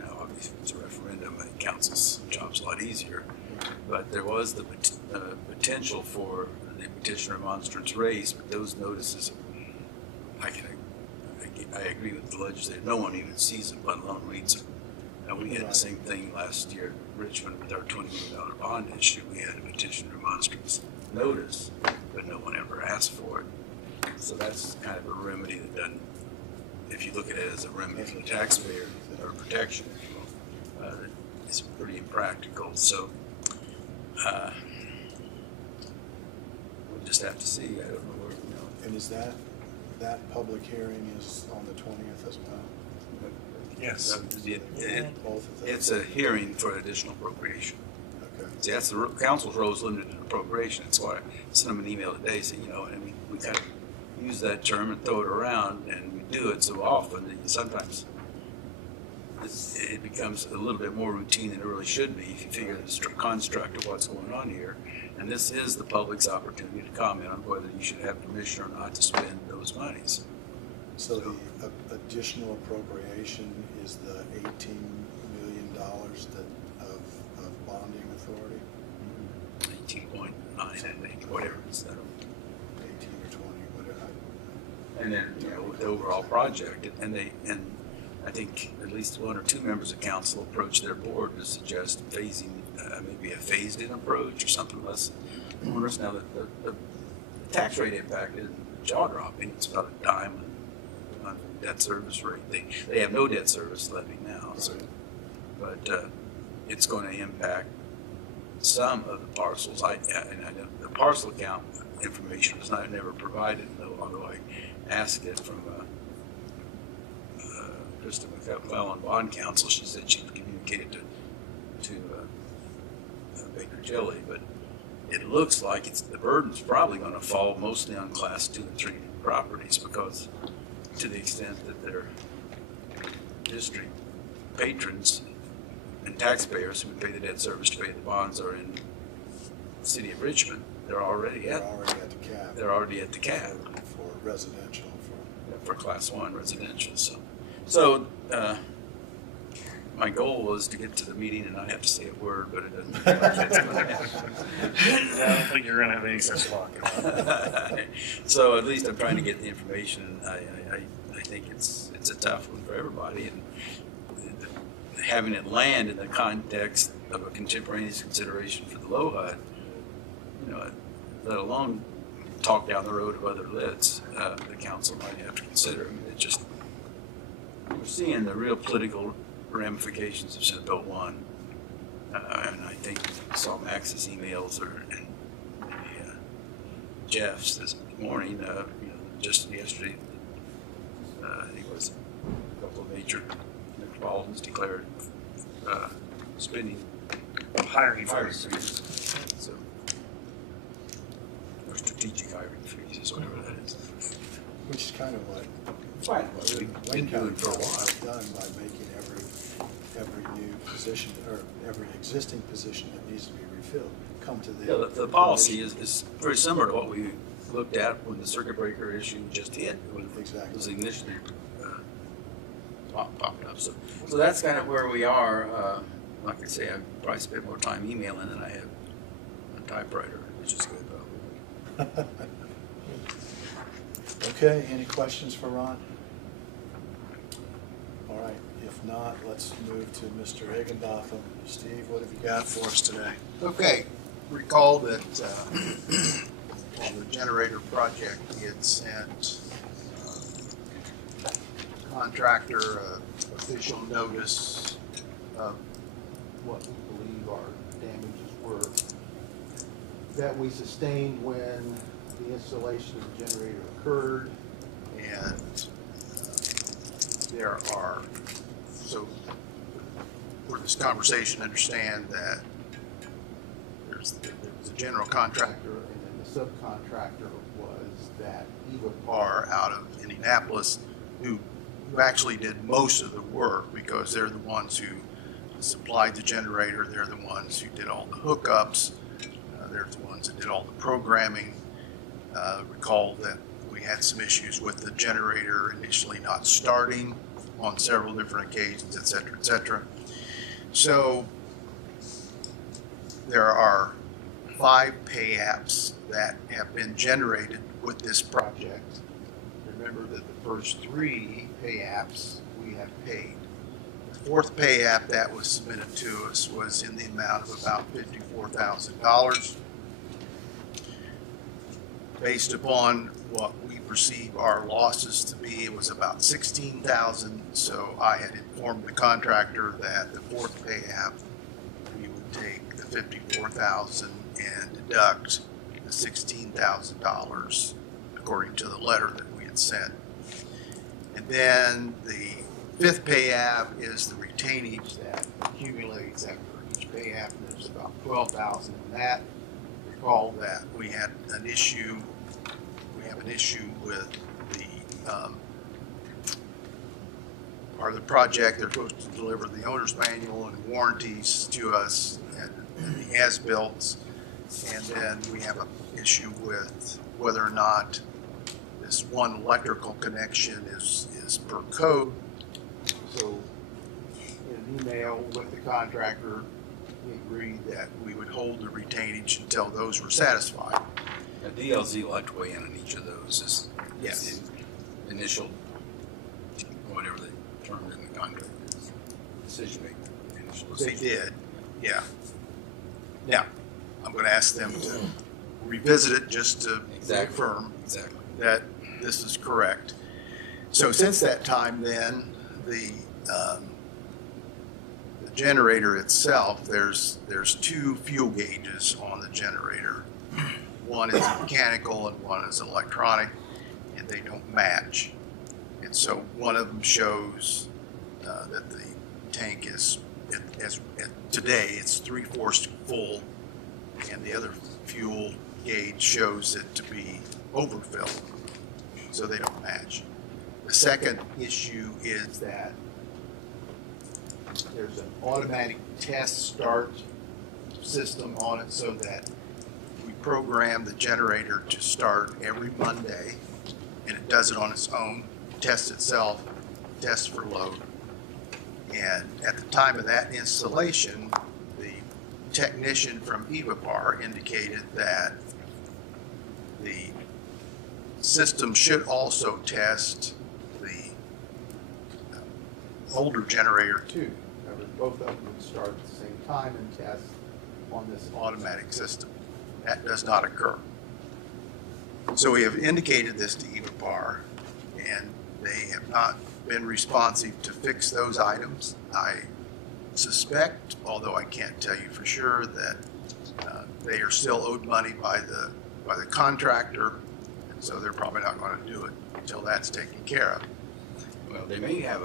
now obviously if it's a referendum, council's job's a lot easier, but there was the potential for the petition remonstrance raised, but those notices, I agree with the legislature. No one even sees them, let alone reads them. And we had the same thing last year in Richmond with our $20 million bond issue. We had a petition remonstrance notice, but no one ever asked for it. So that's kind of a remedy that doesn't, if you look at it as a remedy for the taxpayer or protection, if you will, it's pretty impractical. So we'll just have to see. I don't know where, you know. And is that public hearing is on the 20th as well? Yes. Both of them? It's a hearing for additional appropriation. Okay. See, that's the council's role is limited to appropriation. That's why I sent them an email today saying, you know, and we kind of use that term and throw it around, and we do it so often that sometimes it becomes a little bit more routine than it really should be if you figure the construct of what's going on here. And this is the public's opportunity to comment on whether you should have permission or not to spend those monies. So the additional appropriation is the $18 million of bonding authority? 18.9, I think, whatever it's 18 or 20, whatever. And then, you know, with the overall project, and I think at least 1 or 2 members of council approached their board to suggest phasing, maybe a phased-in approach or something less onerous. Now, the tax rate impact isn't jaw-dropping. It's about a dime on debt service rate. They have no debt service levy now, so, but it's going to impact some of the parcels. I know the parcel account information was never provided, although I asked it from Krista McClellan, bond counsel. She said she'd communicated to Baker Tilly, but it looks like the burden's probably going to fall mostly on class 2 and 3 properties, because to the extent that their district patrons and taxpayers who would pay the debt service to pay the bonds are in the city of Richmond, they're already at the cap. They're already at the cap For residential. For class 1 residential. So my goal was to get to the meeting and not have to say a word, but it doesn't look like it's going to happen. I don't think you're going to have any such luck. So at least I'm trying to get the information. I think it's a tough one for everybody, and having it land in the context of a contemporaneous consideration for the low HUD let alone talk down the road of other lids, the council might have to consider. I mean, it just, we're seeing the real political ramifications of Senate Bill 1. And I think I saw Max's emails or maybe Jeff's this morning, just yesterday, I think it was a couple of major metropolitans declared spending Hiring freezes. freeze. So, or strategic hiring freezes, whatever that is. Which is kind of what We've been doing for a while. has done by making every new position or every existing position that needs to be refilled come to the. Yeah, the policy is very similar to what we looked at when the circuit breaker issue just hit. Exactly. It was initially popping up. So that's kind of where we are. Like I say, I probably spent more time emailing than I have on typewriter, which is good though. Okay, any questions for Ron? All right, if not, let's move to Mr. Higginbotham. Steve, what have you got for us today? Okay, recall that on the generator project, we had sent contractor official notice of what we believe our damages were that we sustained when the installation of the generator occurred. And there are, so for this conversation, understand that there's a general contractor and then the subcontractor was that Eva Parr out of Indianapolis who actually did most of the work because they're the ones who supplied the generator, they're the ones who did all the hookups, they're the ones that did all the programming. Recall that we had some issues with the generator initially not starting on several different occasions, et cetera, et cetera. So there are 5 pay apps that have been generated with this project. Remember that the first 3 pay apps we have paid. The 4th pay app that was submitted to us was in the amount of about $54,000. Based upon what we perceive our losses to be, it was about $16,000. So I had informed the contractor that the 4th pay app, we would take the $54,000 and deduct the $16,000 according to the letter that we had sent. And then the 5th pay app is the retainage that accumulates after each pay app. There's about $12,000 in that. Recall that we had an issue. We have an issue with the part of the project. They're supposed to deliver the owner's manual and warranties to us and the as-built, and then we have an issue with whether or not this one electrical connection is per code. So in an email with the contractor, we agreed that we would hold the retainage until those were satisfied. The DLZ will have to weigh in on each of those. Yes. The initial, whatever the term in the contract is, decision making. They did, yeah. Now, I'm going to ask them to revisit it just to confirm that this is correct. So since that time then, the generator itself, there's 2 fuel gauges on the generator. One is mechanical and one is electronic, and they don't match. And so one of them shows that the tank is, today, it's 3/4 full, and the other fuel gauge shows it to be overfilled. So they don't match. The second issue is that there's an automatic test start system on it so that we program the generator to start every Monday, and it does it on its own, tests itself, tests for load. And at the time of that installation, the technician from Evapar indicated that the system should also test the older generator too. Remember, both of them would start at the same time and test on this automatic system. that does not occur. So we have indicated this to EVAPAR, and they have not been responsive to fix those items. I suspect, although I can't tell you for sure, that they are still owed money by the contractor, and so they're probably not going to do it until that's taken care of. Well, they may have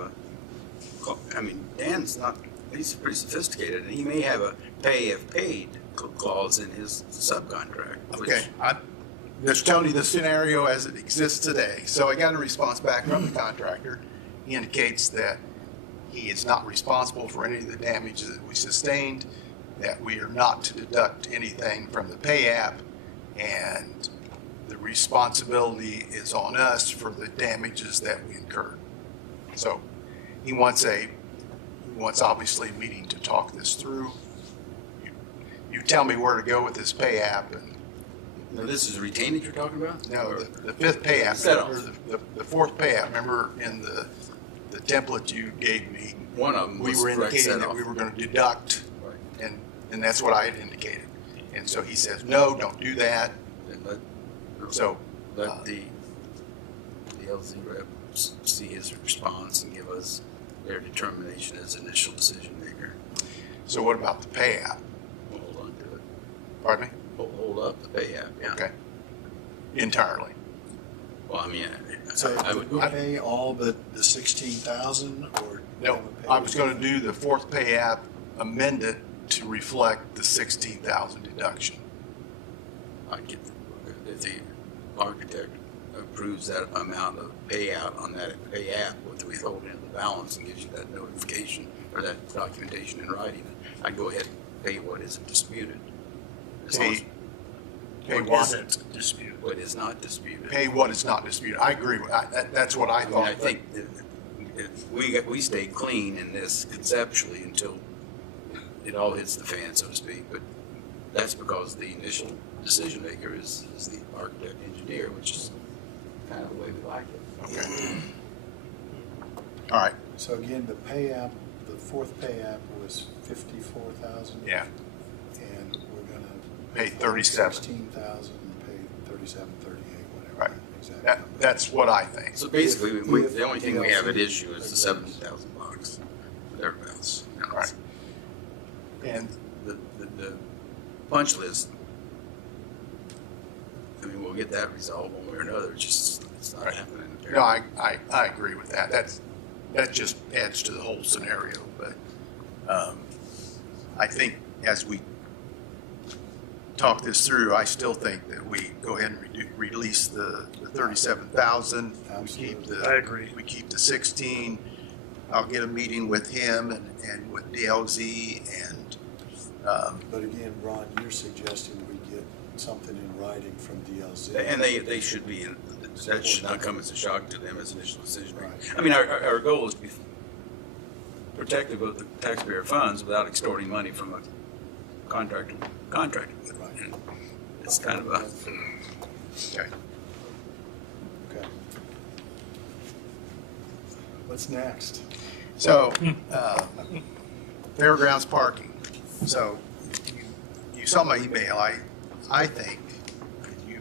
I mean, Dan's not, he's pretty sophisticated, and he may have a pay if paid clause in his subcontract. Okay, I'm just telling you the scenario as it exists today. So I got a response back from the contractor. He indicates that he is not responsible for any of the damages that we sustained, that we are not to deduct anything from the pay app, and the responsibility is on us for the damages that we incurred. So he wants obviously a meeting to talk this through. You tell me where to go with this pay app. And now, this is retainage you're talking about? no, the fifth pay app, or the fourth pay app. Remember in the template you gave me, one of them we were indicating that we were going to deduct, right. and that's what I had indicated. And so he says, no, don't do that. And let the LZ rep see his response and give us their determination as initial decision maker. So what about the pay app? We'll hold on to it. Pardon me? We'll hold up the pay app, yeah. Okay. Entirely. Well, I mean, So I would pay all but the 16,000, or no? I was going to do the fourth pay app amended to reflect the 16,000 deduction. I get if the architect approves that amount of payout on that pay app with the withholding of the balance and gives you that notification or that documentation in writing, I'd go ahead and pay what isn't disputed. Pay what isn't disputed. What is not disputed. Pay what is not disputed. I agree with that. That's what I thought. I think if we stay clean in this conceptually until it all hits the fan, so to speak. But that's because the initial decision maker is the architect engineer, which is kind of the way we like it. Okay. All right. So again, the pay app, the fourth pay app was 54,000. Yeah. And we're going to pay 37. 16,000 and pay 37, 38, whatever. Right. Exactly. That's what I think. So basically, the only thing we have at issue is the $70,000 thereabouts. Right. And the punch list, I mean, we'll get that resolved one way or another. It's not right. happening. No, I agree with that. That just adds to the whole scenario. But I think as we talk this through, I still think that we go ahead and release the 37,000. I agree. We keep the 16. I'll get a meeting with him and with DLZ and. But again, Ron, you're suggesting we get something in writing from DLZ. And they should be in. That should not come as a shock to them as initial decision making. Right. I mean, our goal is to be protective of the taxpayer funds without extorting money from a contractor. Right. And it's kind of a. Okay. Okay. What's next? So, fairgrounds parking. So, you saw my email. I think, you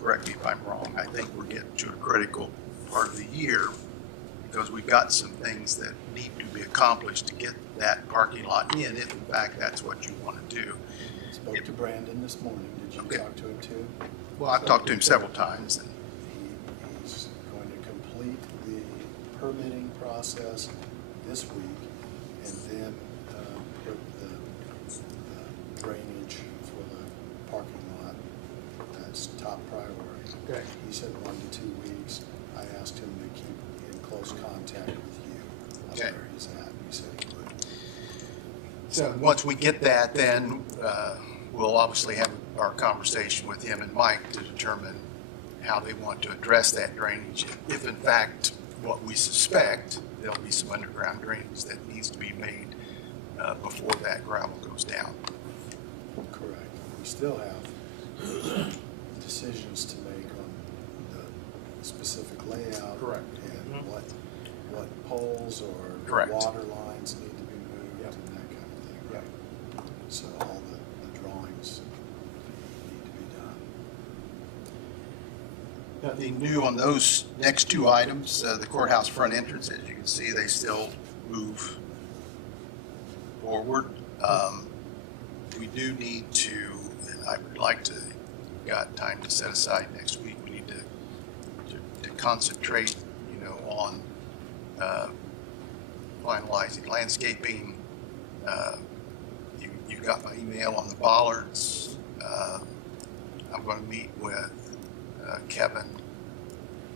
correct me if I'm wrong, I think we're getting to a critical part of the year because we've got some things that need to be accomplished to get that parking lot in, if in fact that's what you want to do. Spoke to Brandon this morning. Did you talk to him too? Well, I've talked to him several times. And he's going to complete the permitting process this week and then put the drainage for the parking lot. That's top priority. Okay. He said 1 to 2 weeks. I asked him to keep in close contact with you. That's Okay. where he's at. He said he would. so once we get that, then we'll obviously have our conversation with him and Mike to determine how they want to address that drainage. If in fact what we suspect, there'll be some underground drainage that needs to be made before that gravel goes down. Correct. We still have decisions to make on the specific layout. Correct. And what poles or Correct. water lines need to be moved and that kind of thing. Right. So all the drawings need to Nothing new on those next two items. The courthouse front entrance, as you can see, they still move forward. We do need to, and I would like to, got time to set aside next week, we need to concentrate, on finalizing landscaping. You got my email on the bollards. I'm going to meet with Kevin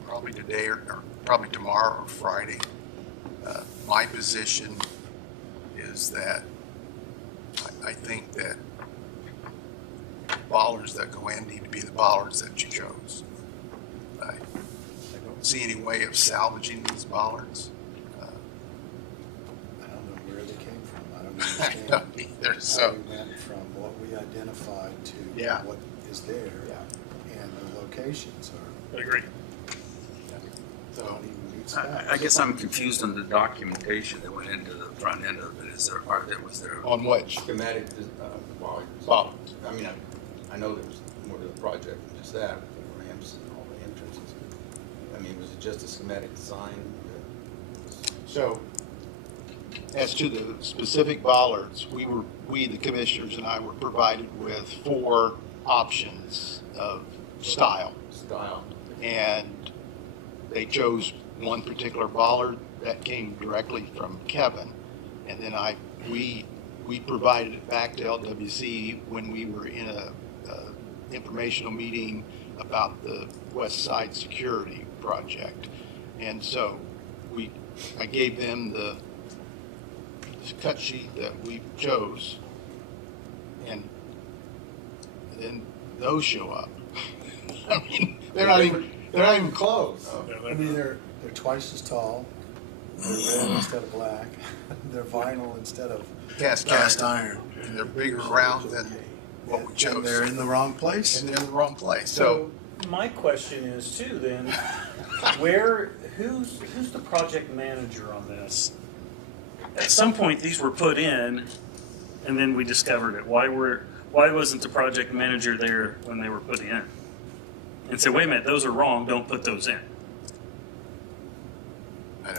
probably today or probably tomorrow or Friday. My position is that I think that bollards that go in need to be the bollards that you chose. I don't see any way of salvaging these bollards. I don't know where they came from. I don't I understand. don't either. How So, we went from what we identified to Yeah. what is there, and the locations are. I agree. so Don't even meet specs. I guess I'm confused on the documentation that went into the front end of it. Was there? on which? Schematic, bollards. Bollards. I mean, I know there was more to the project than just that, with the ramps and all the entrances. I mean, was it just a schematic design? So, as to the specific bollards, the commissioners and I were provided with 4 options of style. And they chose one particular bollard that came directly from Kevin. And then we provided it back to LWC when we were in a informational meeting about the West Side Security Project. And so I gave them the cut sheet that we chose, and then those show up. I mean, they're not even close. I mean, they're twice as tall. They're red instead of black. They're vinyl instead of Cast iron. And they're bigger around than what we chose. And they're in the wrong place. And they're in the wrong place. So my question is too then, who's the project manager on this? At some point, these were put in, and then we discovered it. Why wasn't the project manager there when they were put in? And say, wait a minute, those are wrong, don't put those in. I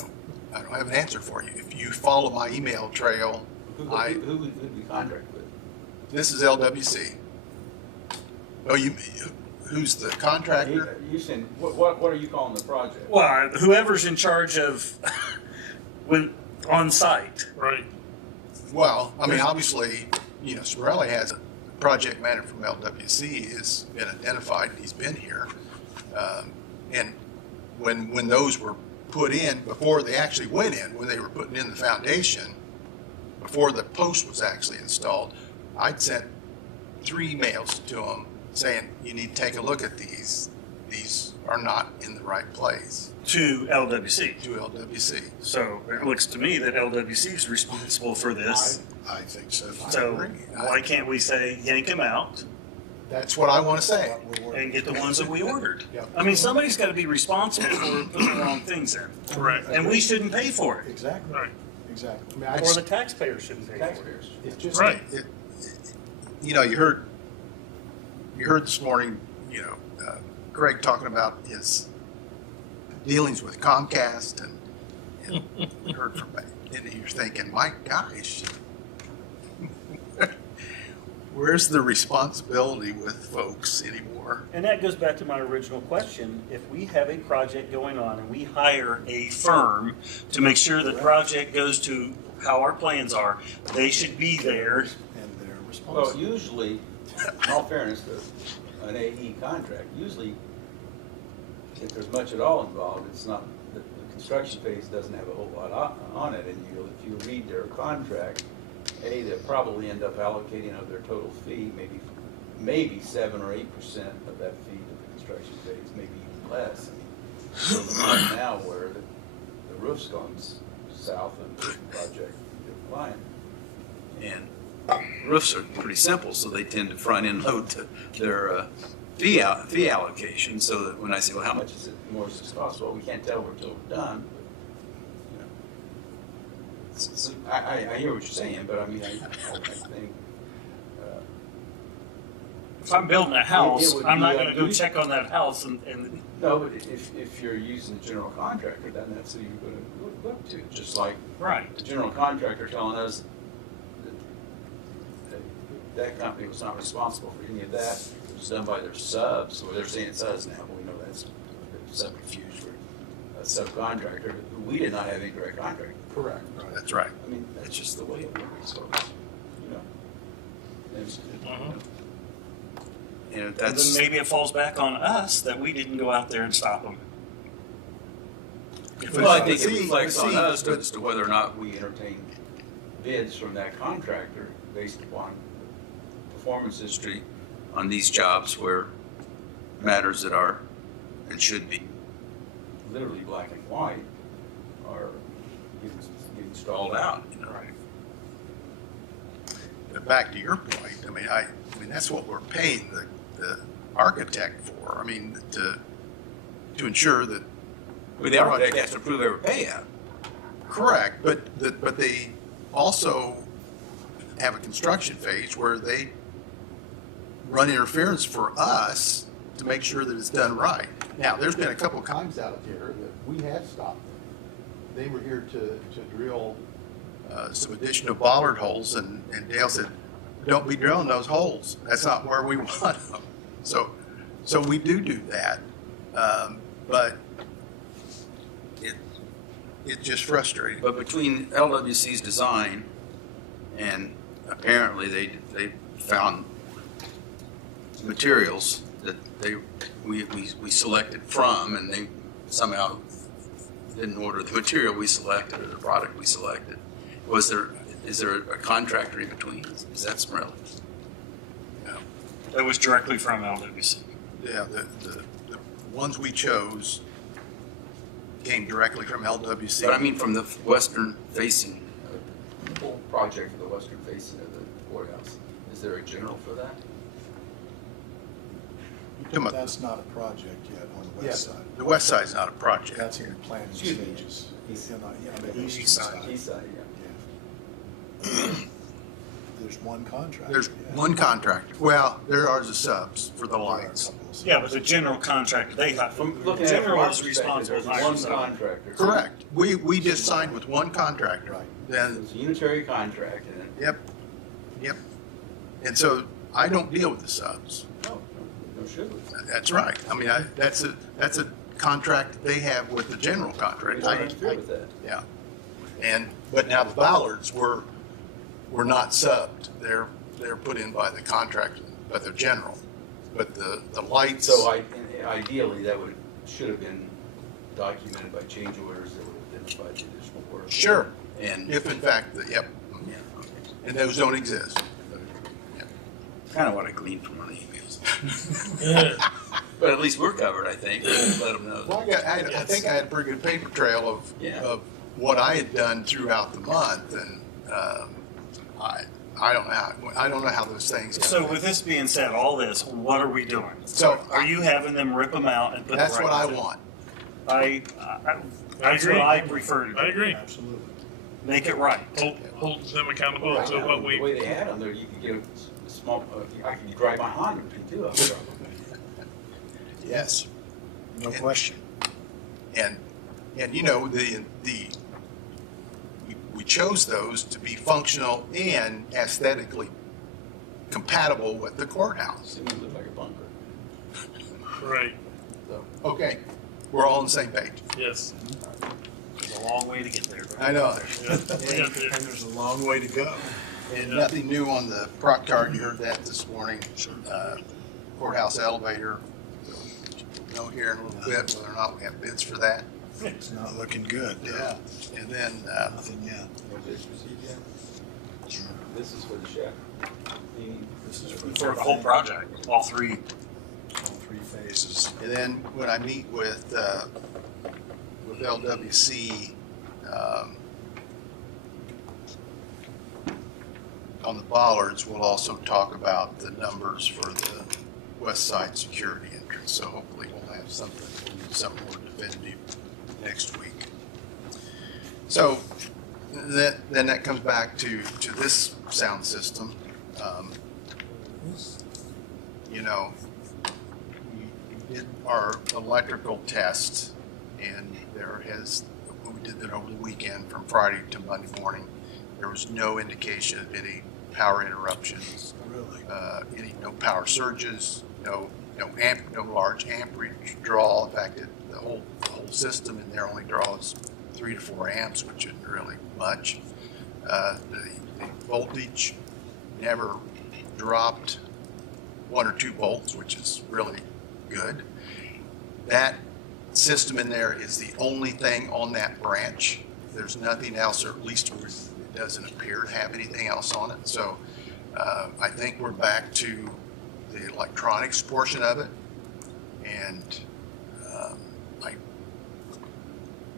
don't have an answer for you. If you follow my email trail, Who we contract with? this is LWC. Oh, who's the contractor? You saying, what are you calling the project? Well, whoever's in charge of on site. Right. Well, I mean, obviously, Sorelli has a project manager from LWC has been identified. He's been here. And when those were put in, before they actually went in, when they were putting in the foundation, before the post was actually installed, I'd sent 3 emails to them saying, you need to take a look at these. These are not in the right place. To LWC. To LWC. So it looks to me that LWC is responsible for this. I think so. So why can't we say yank them out That's what I want to say. and get the ones that we ordered? Yep. I mean, somebody's got to be responsible for putting the wrong things in. Correct. And we shouldn't pay for it. Exactly. Right. Exactly. Or the taxpayers shouldn't pay for it. Taxpayers. It's just, Right. You heard this morning, Greg talking about his dealings with Comcast, and you heard from me, and you're thinking, my gosh, where's the responsibility with folks anymore? And that goes back to my original question. If we have a project going on and we hire A firm to make sure the project goes to how our plans are, they should be there. And they're Well, responsible. usually, in all fairness, an AE contract, usually, if there's much at all involved, it's not, the construction phase doesn't have a whole lot on it, and if you read their contract, they'll probably end up allocating of their total fee, maybe 7 or 8% of that fee to the construction phase, maybe even less. I mean, right now where the roof's gone south and the project is flying. And roofs are pretty simple, so they tend to front end load to their fee allocation. So that when I say, well, how much is it? More as it's cost, well, we can't tell until we're done. But, I hear what you're saying, but I mean, I think if I'm building a house, It would I'm be not up gonna to go you. check on that house and No, but if you're using the general contractor, then that's who you're gonna look to, just like right. the general contractor telling us that that company was not responsible for any of that. It was done by their subs, or they're saying it's us now, but we know that's a subterfuge for a subcontractor. We did not have any direct contract. Correct. That's right. I mean, that's just the way it works, folks, you know. There's- And And that's, then maybe it falls back on us that we didn't go out there and stop them. well, I think it See, reflects on see, us but- as to whether or not we entertain bids from that contractor based upon performance history on these jobs where matters that are and should be literally black and white are getting stalled out, you know. Right. But back to your point, I mean that's what we're paying the architect for. I mean to ensure that. Well, the architect has to approve every payout. Correct, but they also have a construction phase where they run interference for us to make sure that it's done right. Now, there's been a couple of times out here that we have stopped them. They were here to drill some additional bollard holes, and Dale said, "Don't be drilling those holes. That's not where we want them." So we do that, but it's just frustrating. But between LWC's design and apparently they found materials that we selected from, and they somehow didn't order the material we selected or the product we selected. Is there a contractor in between? Is that Smrelli? No. That was directly from LWC. Yeah, the ones we chose came directly from LWC. But I mean from the western facing, the whole project for the western facing of the courthouse. Is there a general for that? That's not a project yet on the west side. The west side's not a project. That's in the planning Excuse me. stages. On the east side. East side, Yeah. There's one contractor. There's yeah. one contractor. Well, there are the subs for the There are a lights. couple of- Yeah, but the general contractor, they have, From looking at it from general our is perspective, responsible. there's for one hiring contractor. Correct. We just signed with one contractor. Right. Then, It's a unitary contract, and yep. And so I don't deal with the subs. no should we? That's right. I mean, that's a contract they have with the general We contract. don't interfere with that. Yeah. But now the bollards were not subbed. They're put in by the contractor, but they're general. But the lights. So ideally, that should have been documented by change orders that would have identified the additional work. Sure. And If in fact, yep. yeah, okay. And those don't exist. Kind of what I gleaned from one of the emails. But at least we're covered, I think. Let them know. Well, I think I had a pretty good paper trail Yeah. of what I had done throughout the month, and I don't know how those things. So with this being said, all this, what are we doing? So Are you having them rip them out and put it right? that's what I in? want. That's agree. what I prefer to I do. agree. Absolutely. Make it right. Hold them accountable to what The we. way they had them there, you could get a small, I could drive my Honda between two of them. Yes. No question. And you know we chose those to be functional and aesthetically compatible with the courthouse. It looked like a bunker. Right. So, okay, we're all on the same page. Yes. It's a long way to get there. I know. Yeah. We got there. And there's a long way to go. And nothing new on the prop card. You heard that this morning. Courthouse elevator. We'll know here in a little bit whether or not we have bids for that. It's not looking good. Yeah. And then Nothing yet. No bids received yet? This is for the chef. This is For the whole project, all three. all three phases. And then when I meet with LWC on the bollards, we'll also talk about the numbers for the west side security entrance. So hopefully we'll have something more definitive next week. So then that comes back to this sound system. you know, we did our electrical test, and we did that over the weekend from Friday to Monday morning. There was no indication of any power interruptions. Really? No power surges, no large amperage draw. In fact, the whole system in there only draws 3 to 4 amps, which isn't really much. The voltage never dropped 1 or 2 volts, which is really good. That system in there is the only thing on that branch. There's nothing else, or at least it doesn't appear to have anything else on it. So I think we're back to the electronics portion of it. And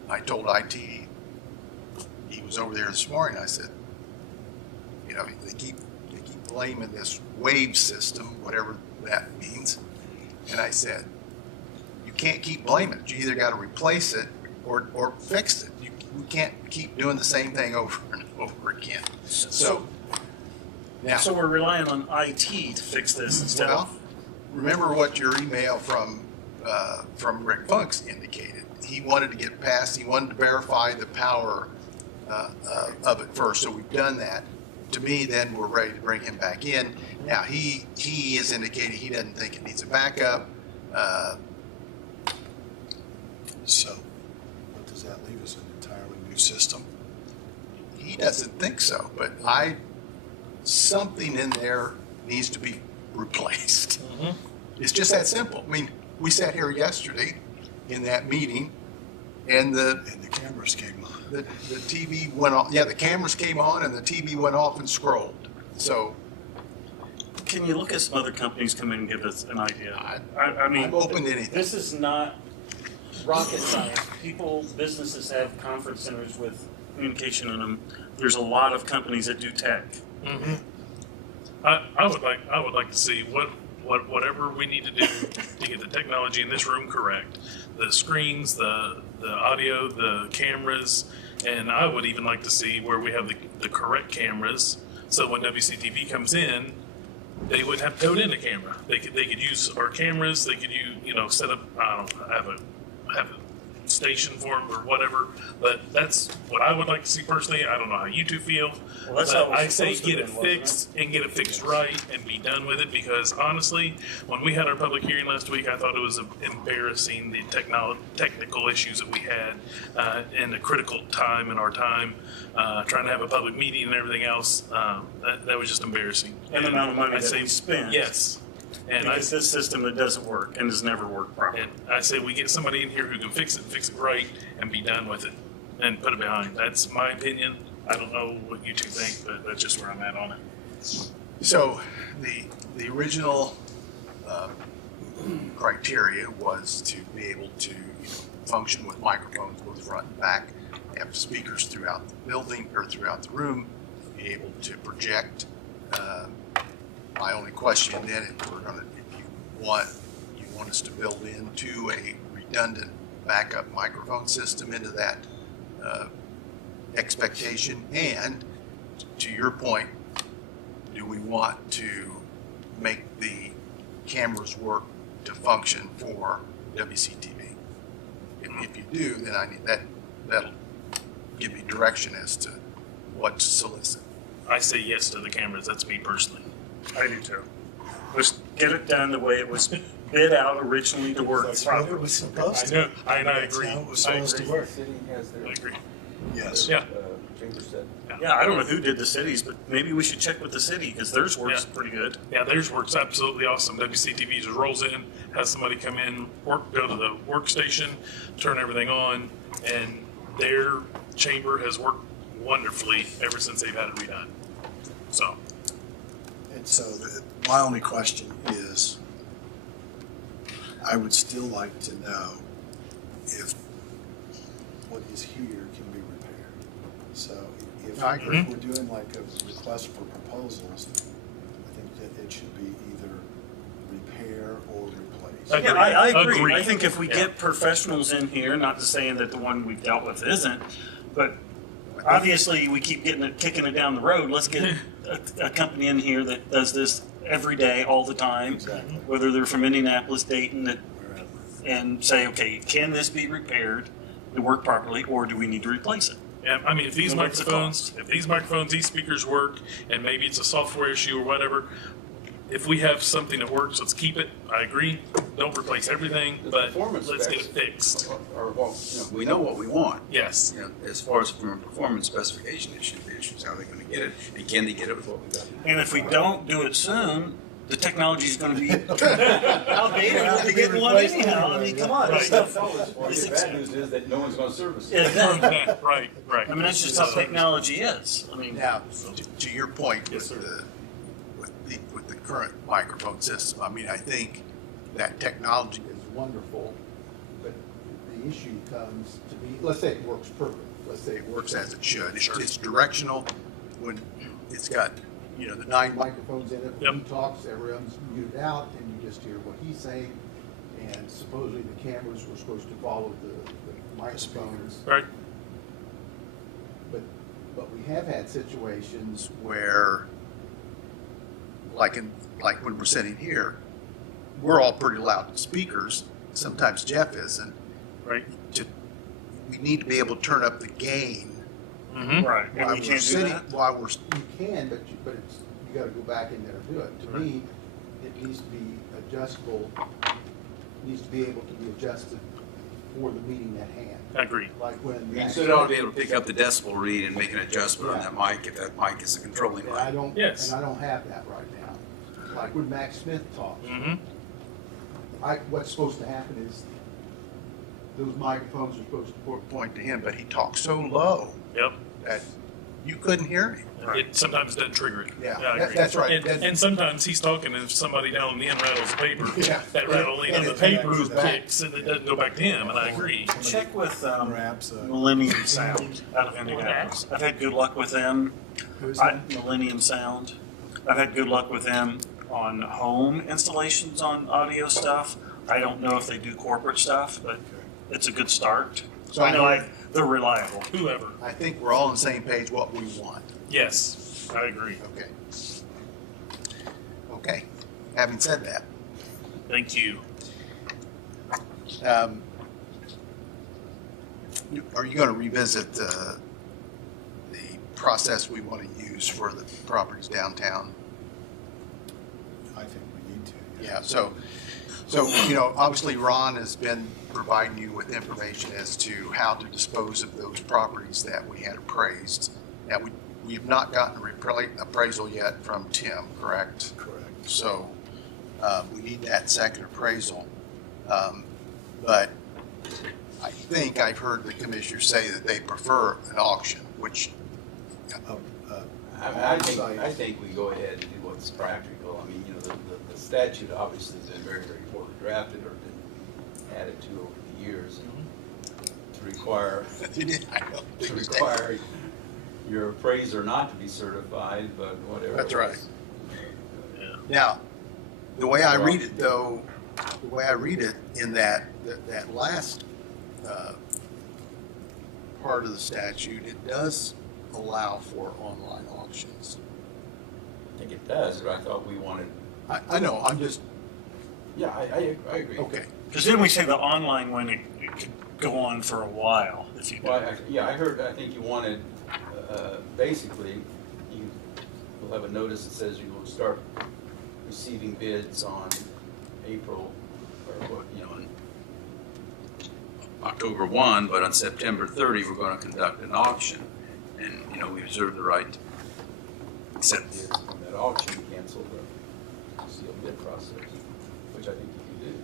I told IT, he was over there this morning, I said, you know, they keep blaming this wave system, whatever that means. And I said, you can't keep blaming it. You either got to replace it or fix it. We can't keep doing the same thing over and over again. So we're relying on IT to fix this instead of. Remember what your email from Rick Funks indicated. He wanted to get past. He wanted to verify the power of it first. So we've done that. To me, then we're ready to bring him back in. Now he is indicating he doesn't think it needs a backup. So what does that leave us? An entirely new system? He doesn't think so, but something in there needs to be replaced. Mm-hmm. It's just that simple. I mean, we sat here yesterday in that meeting, and the cameras came on. The TV went off. Yeah, the cameras came on, and the TV went off and scrolled. So, can you look at some other companies come in and give us an idea? I mean, I'm open to anything. This is not rocket science. Businesses have conference centers with communication in them. There's a lot of companies that do tech. Mm-hmm. I would like to see whatever we need to do to get the technology in this room correct. The screens, the audio, the cameras, and I would even like to see where we have the correct cameras, so when WCTV comes in, they wouldn't have to code in a camera. They could use our cameras. They could set up. I don't know, have a station for them or whatever. But that's what I would like to see personally. I don't know how you two feel. Well, that's how I say get it fixed and get it fixed right and be done with it, because honestly, when we had our public hearing last week, I thought it was embarrassing the technical issues that we had in a critical time in our time, trying to have a public meeting and everything else. That was just embarrassing. And the amount of money that we spent. Yes. And because this system that doesn't work and has never worked properly. And I say we get somebody in here who can fix it right, and be done with it, and put it behind. That's my opinion. I don't know what you two think, but that's just where I'm at on it. So the original criteria was to be able to function with microphones both front and back, have speakers throughout the building or throughout the room, be able to project. My only question then, if you want us to build into a redundant backup microphone system into that expectation, and to your point, do we want to make the cameras work to function for WCTV? If you do, then I need that'll give me direction as to what to solicit. I say yes to the cameras. That's me personally. I do too. Let's get it done the way it was bid out originally to work. That's what it was supposed to. I agree. That's how it was supposed to work. I agree. Yes. Yeah. Yeah, I don't know who did the cities, but maybe we should check with the city because theirs works pretty good. Yeah, theirs works absolutely awesome. WCTV just rolls in, has somebody come in, go to the workstation, turn everything on, and their chamber has worked wonderfully ever since they've had it redone. So. And so my only question is, I would still like to know if what is here can be repaired. So if we're doing like a request for proposals, I think that it should be either repair or replace. Yeah, I agree. I think if we get professionals in here, not to saying that the one we've dealt with isn't, but obviously we keep kicking it down the road. Let's get a company in here that does this every day, all the time, Exactly. whether they're from Indianapolis, Dayton, Wherever. and say, okay, can this be repaired to work properly, or do we need to replace it? Yeah, I mean, if these And what's the microphones, these speakers work, and maybe it's a software issue or whatever, if we have something that works, let's keep it. I agree. Don't replace everything, The but performance let's get it specs fixed. Or, well, we know what we want. Yes. As far as from a performance specification issue, the issue is how they're going to get it, and can they get it with what we got? And if we don't do it soon, the technology is going to be outdated. We'll be getting one anyhow. I mean, come on. Right. This stuff. The bad news is that no one's going to service it. Exactly. Right. I mean, that's just how technology is. I mean, Now, to your point Yes, with sir. the current microphone system, I mean, I think that technology is wonderful, but the issue comes to be, let's say it works perfect, let's say it works as it should. It's directional when it's got, the 9 microphones in it. When he talks, everyone's muted out, and you just hear what he's saying. And supposedly the cameras were supposed to follow the microphones. Right. But we have had situations where, like when we're sitting here, we're all pretty loud speakers. Sometimes Jeff isn't. Right. We need to be able to turn up the gain. Mm-hmm. right. And While we we're can't do sitting, that. you can, but it's, you got to go back in there and do it. To Right. me, it needs to be adjustable. Needs to be able to be adjusted for the meeting at hand. I agree. Like when. So it ought to be able to pick up the decibel read and make an adjustment on that mic if that mic is a controlling And mic. I don't. Yes. And I don't have that right now. Like when Max Smith talks. Mm-hmm. What's supposed to happen is those microphones are supposed to point to him, but he talks so low Yep. that you couldn't hear him. It sometimes doesn't trigger it. Yeah, I agree. that's right. And sometimes he's talking, and if somebody down on the end rattles the paper, Yeah. that rattling And on the it paper goes back. kicks, and it doesn't go back to him. And I agree. Check with Perhaps. Millennium Sound out of Indianapolis. I've had good luck with them. Who's that? Millennium Sound. I've had good luck with them on home installations on audio stuff. I don't know if they do corporate stuff, but it's a good start. So I know they're reliable. Whoever. I think we're all on the same page what we want. Yes, I agree. Okay. Okay. Having said that, Thank you. are you going to revisit the process we want to use for the properties downtown? I think we need to. Yeah, so, obviously Ron has been providing you with information as to how to dispose of those properties that we had appraised. Now, we have not gotten a appraisal yet from Tim, correct? Correct. So, we need that second appraisal. But I think I've heard the commissioner say that they prefer an auction, which, I think we go ahead and do what's practical. I mean, the statute obviously has been very, very poorly drafted or been added to over the years to require your appraiser not to be certified, but whatever. That's right. Now, the way I read it, though, in that last part of the statute, it does allow for online auctions. I think it does, but I thought we wanted. I know, I'm just. Yeah, I agree. Okay. Because then we say the online one, it could go on for a while if you. Well, I think you wanted, basically, you will have a notice that says you will start receiving bids on April, or on October 1, but on September 30, we're going to conduct an auction. And, we reserve the right to accept bids from that auction and cancel the sealed bid process, which I think you can do.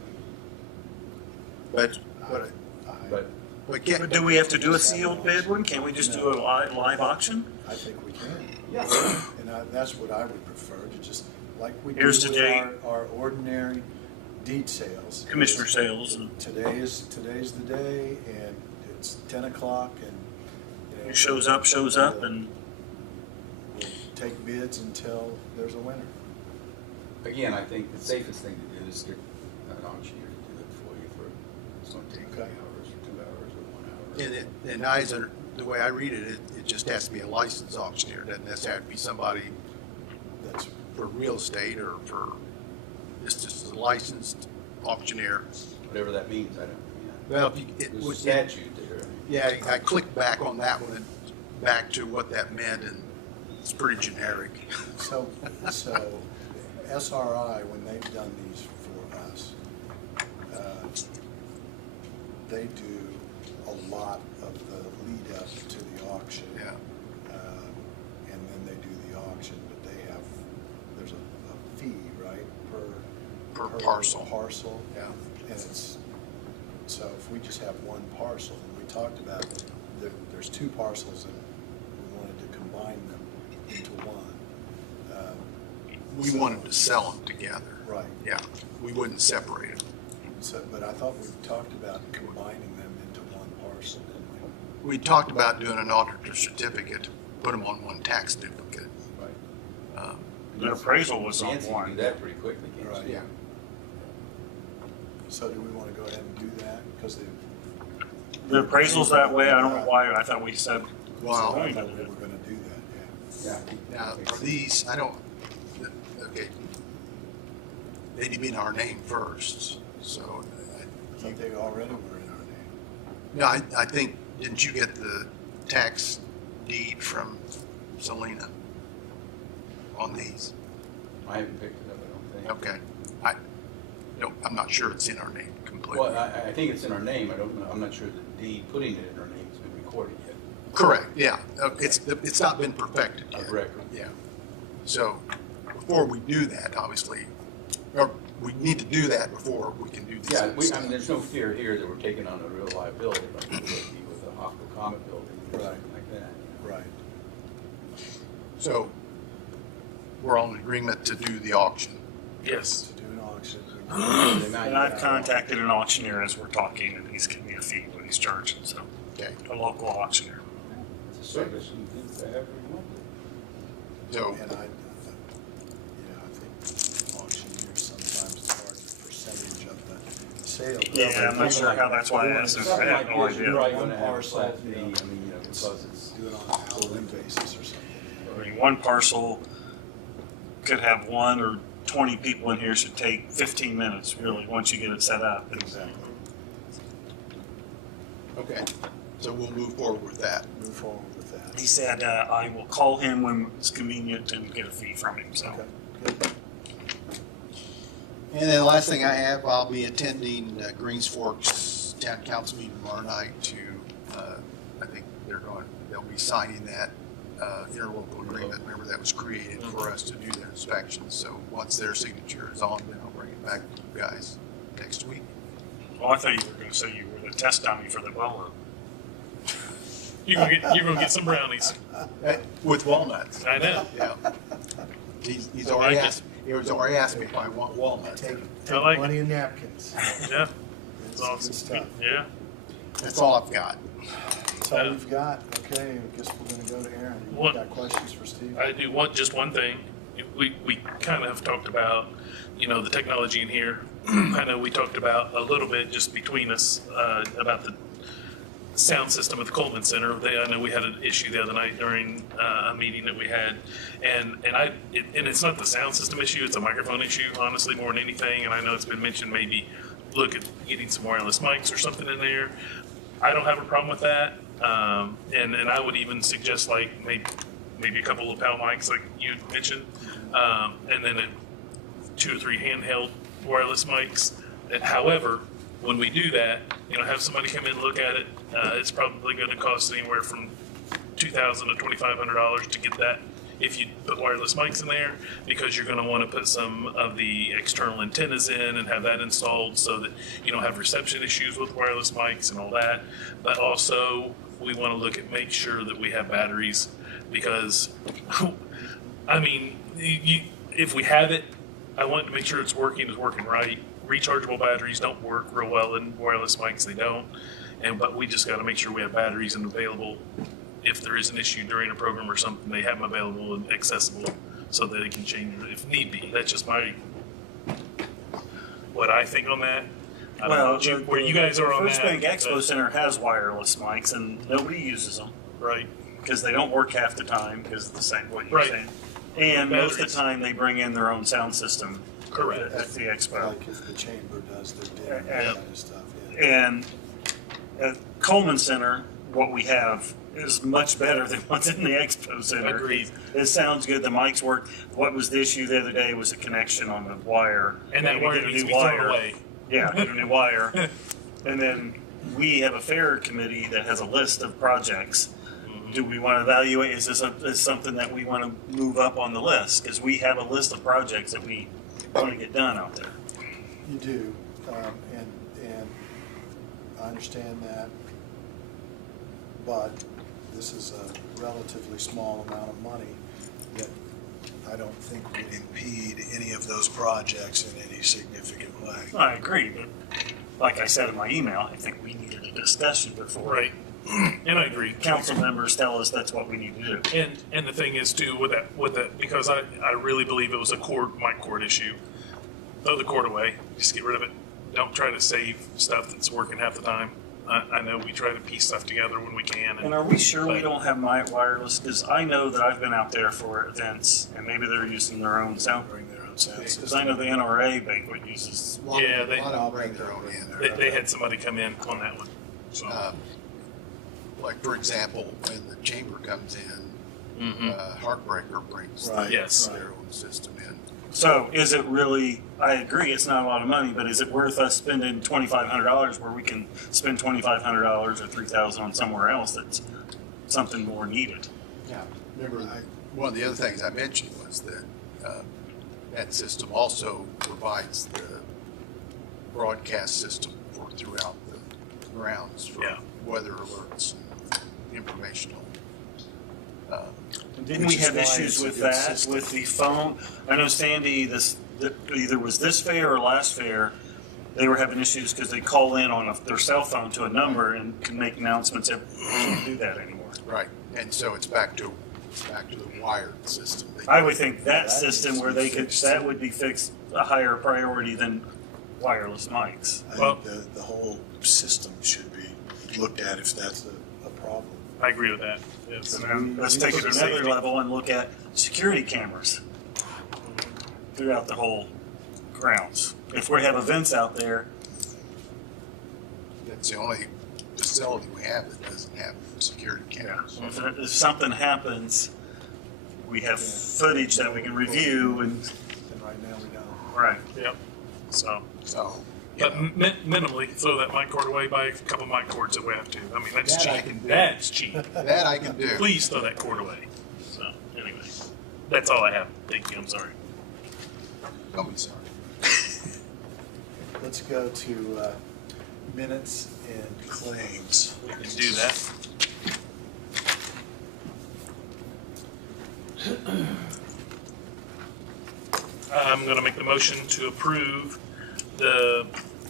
But do we have to do a sealed bid one? Can't we just do a live auction? I think we can. Yeah. And that's what I would prefer, to just, like we do Here's with today. our ordinary deed sales. Commissioner sales. And Today's the day, and it's 10 o'clock, and it shows up, and we'll take bids until there's a winner. Again, I think the safest thing to do is get an auctioneer to do it for you it's going to take 3 hours or 2 hours or 1 hour. and the way I read it, it just has to be a licensed auctioneer. It doesn't necessarily have to be somebody That's for real estate or for, it's just a licensed auctioneer. Whatever that means, I don't, Well, if you, there's a statute there. yeah, I clicked back on that one and back to what that meant, and it's pretty generic. So SRI, when they've done these for us, they do a lot of the lead up to the auction. Yeah. And then they do the auction, but they have, there's a fee, right, per parcel. Parcel. Yeah. And it's, so if we just have one parcel, and we talked about, there's two parcels and we wanted to combine them into one. We wanted to sell them together. Right. Yeah, we wouldn't separate them. So, but I thought we talked about combining them into one parcel, didn't we? We talked about doing an auditor certificate, put them on one tax duplicate. Right. The appraisal was on Nancy can one. do that pretty quickly, can't Right. she? Yeah. So do we want to go ahead and do that? Because The appraisal's that way. I don't know why. I thought we said. Wow. we were going to do that, Yeah. Now, are these, I don't, okay, they need to be in our name first, so. yeah. I think they already were in our name. No, I think, didn't you get the tax deed from Selena on these? I haven't picked it up, I don't think. Okay. I'm not sure it's in our name completely. Well, I think it's in our name, I don't know, I'm not sure the deed putting it in our name has been recorded yet. Correct, yeah. It's not been perfected yet. Of record. Yeah. So before we do that, obviously, or we need to do that before we can do this. Yeah, I mean, there's no fear here that we're taking on a real liability like we would be with a Hawk Comet building or Right. something like that. Right. So we're all in agreement to do the auction. Yes. To do an auction. And I've contacted an auctioneer as we're talking, and he's giving me a fee what he's charging. So, Okay. a local auctioneer. It's a service you do for every month. So, And I think auctioneers sometimes charge a percentage of the sale. Yeah, I'm not sure how that's why I asked him. I Something have like no this, you're idea. probably One gonna have a parcel, flat fee, you I know. mean, because it's. Do it on an hourly basis or something. I mean, one parcel could have 1 or 20 people in here. Should take 15 minutes, really, once you get it set up. Exactly. okay. So we'll move forward with that. Move forward with that. He said, I will call him when it's convenient and get a fee from him. So, Okay, good. And then the last thing I have, I'll be attending Greens Forks Town Council meeting tomorrow night to, I think they'll be signing that interlocal agreement. Remember, that was created for us to do their inspections. So once their signature is on, then I'll bring it back to you guys next week. well, I thought you were going to say you were the test dummy for the bolo. You're gonna get some brownies. With walnuts. I know. Yeah. He's I already like asked, he was already asked me if I want walnuts. I like Plenty of napkins. Yeah, It's it's awesome. good stuff. Yeah. That's all I've got. That's all we've got. Okay, I guess we're gonna go to Aaron. You What- got questions for Steve? I do want just one thing. We kind of have talked about, the technology in here. I know we talked about a little bit just between us about the sound system at the Coleman Center. I know we had an issue the other night during a meeting that we had, and it's not the sound system issue; it's a microphone issue, honestly, more than anything. And I know it's been mentioned maybe look at getting some wireless mics or something in there. I don't have a problem with that, and I would even suggest like maybe a couple of lapel mics like you mentioned, and then 2 or 3 handheld wireless mics. However, when we do that, have somebody come in and look at it. It's probably going to cost anywhere from $2,000 to $2,500 to get that if you put wireless mics in there, because you're going to want to put some of the external antennas in and have that installed so that you don't have reception issues with wireless mics and all that. But also, we want to make sure that we have batteries, because, I mean, if we have it, I want to make sure it's working right. Rechargeable batteries don't work real well in wireless mics, they don't. But we just got to make sure we have batteries and available. If there is an issue during a program or something, they have them available and accessible so that it can change if need be. That's just what I think on that. I don't know where you guys are on that. First Bank Expo Center has wireless mics and nobody uses them. Right. Because they don't work half the time because of the same, what you're Right. saying. And most of the time, they bring in their own sound system. Correct. At the expo. Like if the chamber does their dinner and that kind of stuff, yeah. And at Coleman Center, what we have is much better than what's in the expo center. Agreed. It sounds good. The mics work. What was the issue the other day was a connection on the wire. And that We wire get a needs to new be thrown wire. away. Yeah, get a new wire. And then we have a fair committee that has a list of projects. Do we want to evaluate? Is this something that we want to move up on the list? Because we have a list of projects that we want to get done out there. You do, and I understand that, but this is a relatively small amount of money that I don't think would impede any of those projects in any significant way. I agree, but like I said in my email, I think we needed a discussion before. Right. And I agree. Council members tell us that's what we need to do. And the thing is too with that because I really believe it was a mic cord issue. Throw the cord away. Just get rid of it. Don't try to save stuff that's working half the time. I know we try to piece stuff together when we can. And are we sure we don't have my wireless? Because I know that I've been out there for events, and maybe they're using their own sound. Bring their own sound system. Because I know the NRA banquet uses. Yeah, I'll bring their own in. they had somebody come in on that one. So. Like, for example, when the chamber comes in, Heartbreaker brings Right, yes. their own system in. So is it really, I agree, it's not a lot of money, but is it worth us spending $2,500 where we can spend $2,500 or $3,000 on somewhere else that's something more needed? Yeah. Remember, one of the other things I mentioned was that that system also provides the broadcast system for throughout the grounds for weather alerts and informational. Didn't we have issues with that, with the phone? I know Sandy, either was this fair or last fair, they were having issues because they call in on their cell phone to a number and can make announcements. They can't do that anymore. Right, and so it's back to the wired system. I would think that system where that would be fixed a higher priority than wireless mics. I think the whole system should be looked at if that's a problem. I agree with that. Let's take it to another level and look at security cameras throughout the whole grounds. If we have events out there. That's the only facility we have that doesn't have security cameras. If something happens, we have footage that we can review and right now we don't. Right. Yep. So. But minimally, throw that mic cord away, buy a couple mic cords if we have to. I mean, that's That I cheap. can do. That's cheap. That I can do. Please throw that cord away. So, anyway, that's all I have. Thank you. I'm sorry. Don't be sorry. Let's go to minutes and claims. We can do that. I'm going to make the motion to approve the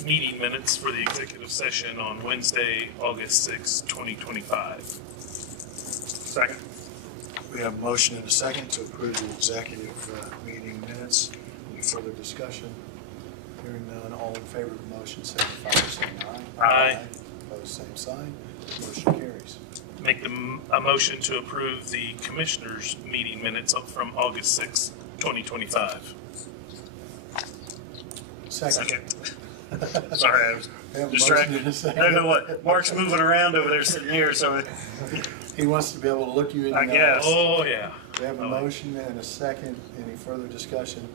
meeting minutes for the executive session on Wednesday, August 6, 2025. Second. We have a motion and a second to approve the executive meeting minutes. Any further discussion? Hearing none, all in favor of the motion, signify by saying aye. Aye. Opposed, same sign. Motion carries. Make a motion to approve the commissioners' meeting minutes up from August 6, 2025. Second. Sorry, I was We have a motion and a distracted. second. I don't know what, Mark's moving around over there sitting here, so He wants to be able to look you in the I eye. guess. Oh, yeah. We have a motion and a second. Any further discussion?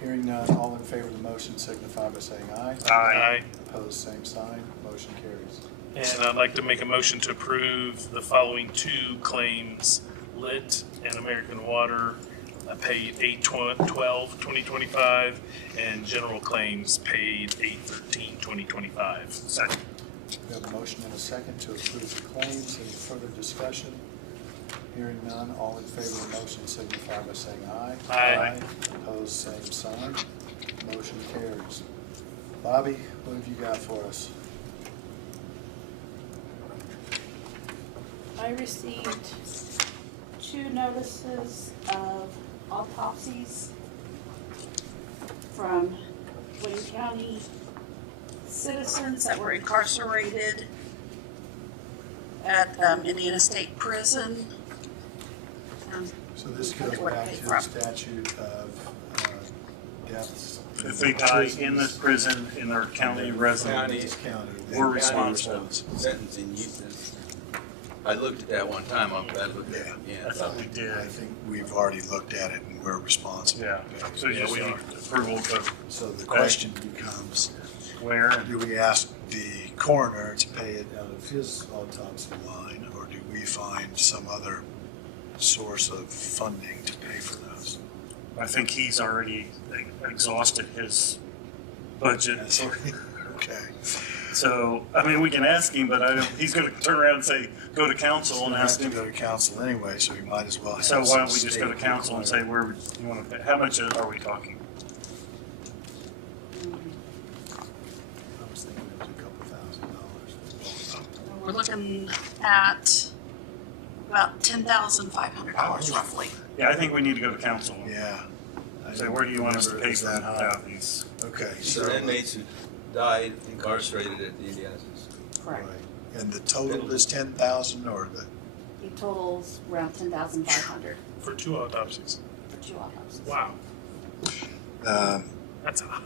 Hearing none, all in favor of the motion signify by saying aye. Aye. Opposed, same sign. Motion carries. And I'd like to make a motion to approve the following two claims, Lit and American Water, paid 8/12/2025, and general claims paid 8/13/2025. Second. We have a motion and a second to approve the claims. Any further discussion? Hearing none, all in favor of the motion signify by saying aye. Aye. Opposed, same sign. Motion carries. Bobby, what have you got for us? I received 2 notices of autopsies from Wayne County citizens that were incarcerated at Indiana State Prison. Is So this goes Where to back pay to from. the statute of deaths. If they die in this prison in their county residence, County. we're responsible. Sentencing, I looked at that one time, I'm glad I looked at it I again. thought we did. I think we've already looked at it and we're responsible. Yeah, so you Yeah, just we need are. approval of So the question becomes, where and do we ask the coroner to pay it out of his autopsy line, or do we find some other source of funding to pay for those? I think he's already exhausted his budget. Okay. So, I mean, we can ask him, but he's gonna turn around and say, go to council and ask To him. go to council anyway, so we might as well have So why some don't we just go to state council and say, requirement. where you wanna pay, how much are we talking? I was thinking it was a couple $1,000. We're looking at about $10,500 roughly. Yeah, I think we need to go to council. Yeah. I Say, where do you want us to remember it pay was for that high. these? Okay, These are so, inmates who died incarcerated at the Indiana. right. And the total is 10,000 or the, It totals around 10,500 For 2 autopsies. for 2 autopsies. Wow, that's high.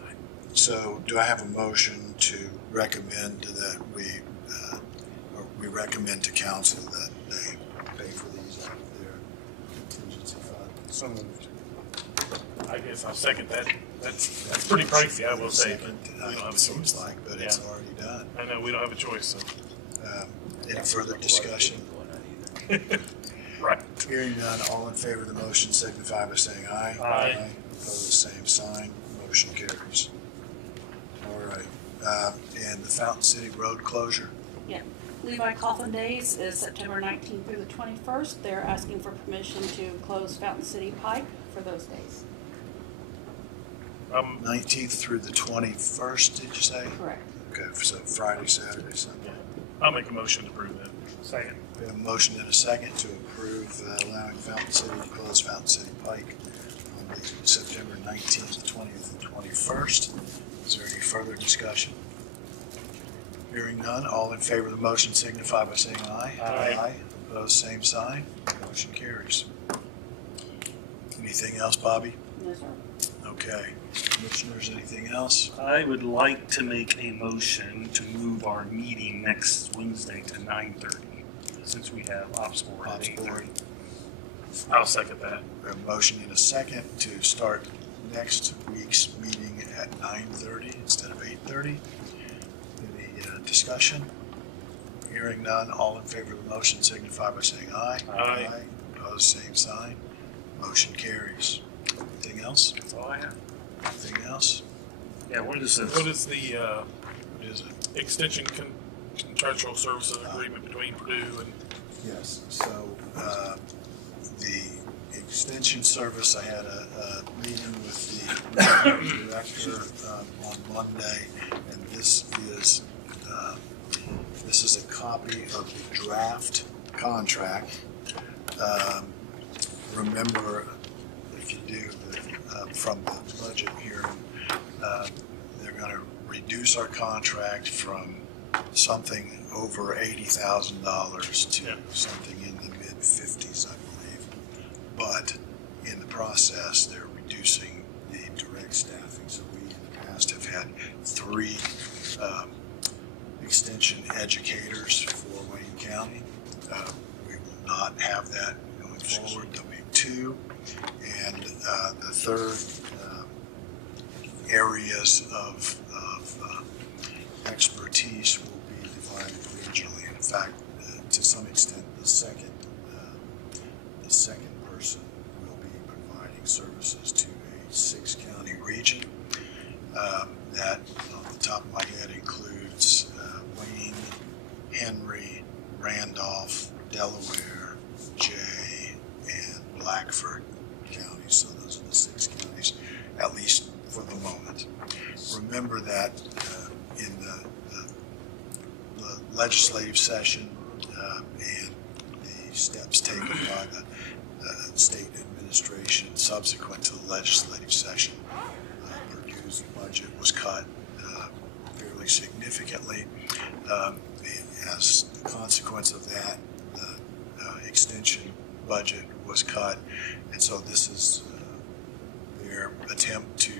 so do I have a motion to recommend that or we recommend to council that they pay for these out of their contingency fund? So moved. I guess I'll second that. That's pretty pricey, I will say. Second, We don't have a it seems choice. like, but it's already done. I know, we don't have a choice, so. Any further discussion? Right. Hearing none, all in favor of the motion signify by saying aye. Aye. Opposed, same sign, motion carries. All right, and the Fountain City Road closure? Yeah. Levi Coffin Days is September 19th through the 21st. They're asking for permission to close Fountain City Pike for those days. 19th through the 21st, did you say? Correct. Okay, so Friday, Saturday, Sunday. I'll make a motion to approve that. Second. We have a motion and a second to approve allowing Fountain City to close Fountain City Pike on the September 19th, 20th, and 21st. Is there any further discussion? Hearing none, all in favor of the motion signify by saying aye. Aye. Opposed, same sign. Motion carries. Anything else, Bobby? No, sir. Okay. Commissioners, anything else? I would like to make a motion to move our meeting next Wednesday to 9:30, since we have Ops Board at Ops 8:30. I'll second that. We have a motion and a second to start next week's meeting at 9:30 instead of 8:30. Any discussion? Hearing none, all in favor of the motion signify by saying aye. Aye. Opposed, same sign. Motion carries. Anything else? That's all I have. Anything else? Yeah, what is this? What is the What is it? extension contractual services agreement between Purdue and? Yes, so the extension service, I had a meeting with the director on Monday, and this is a copy of the draft contract. Remember, if you do, from the budget hearing, they're going to reduce our contract from something over $80,000 to something in the mid-50s, I believe. But in the process, they're reducing the direct staffing. So we in the past have had 3 extension educators for Wayne County. We will not have that going forward. There'll be 2. And the third areas of expertise will be divided regionally. In fact, to some extent, the second person will be providing services to a 6-county region. That, on the top of my head, includes Wayne, Henry, Randolph, Delaware, Jay, and Blackford counties. So those are the 6 counties, at least for the moment. Remember that in the legislative session and the steps taken by the state administration subsequent to the legislative session, Purdue's budget was cut fairly significantly. As a consequence of that, the extension budget was cut. And so this is their attempt to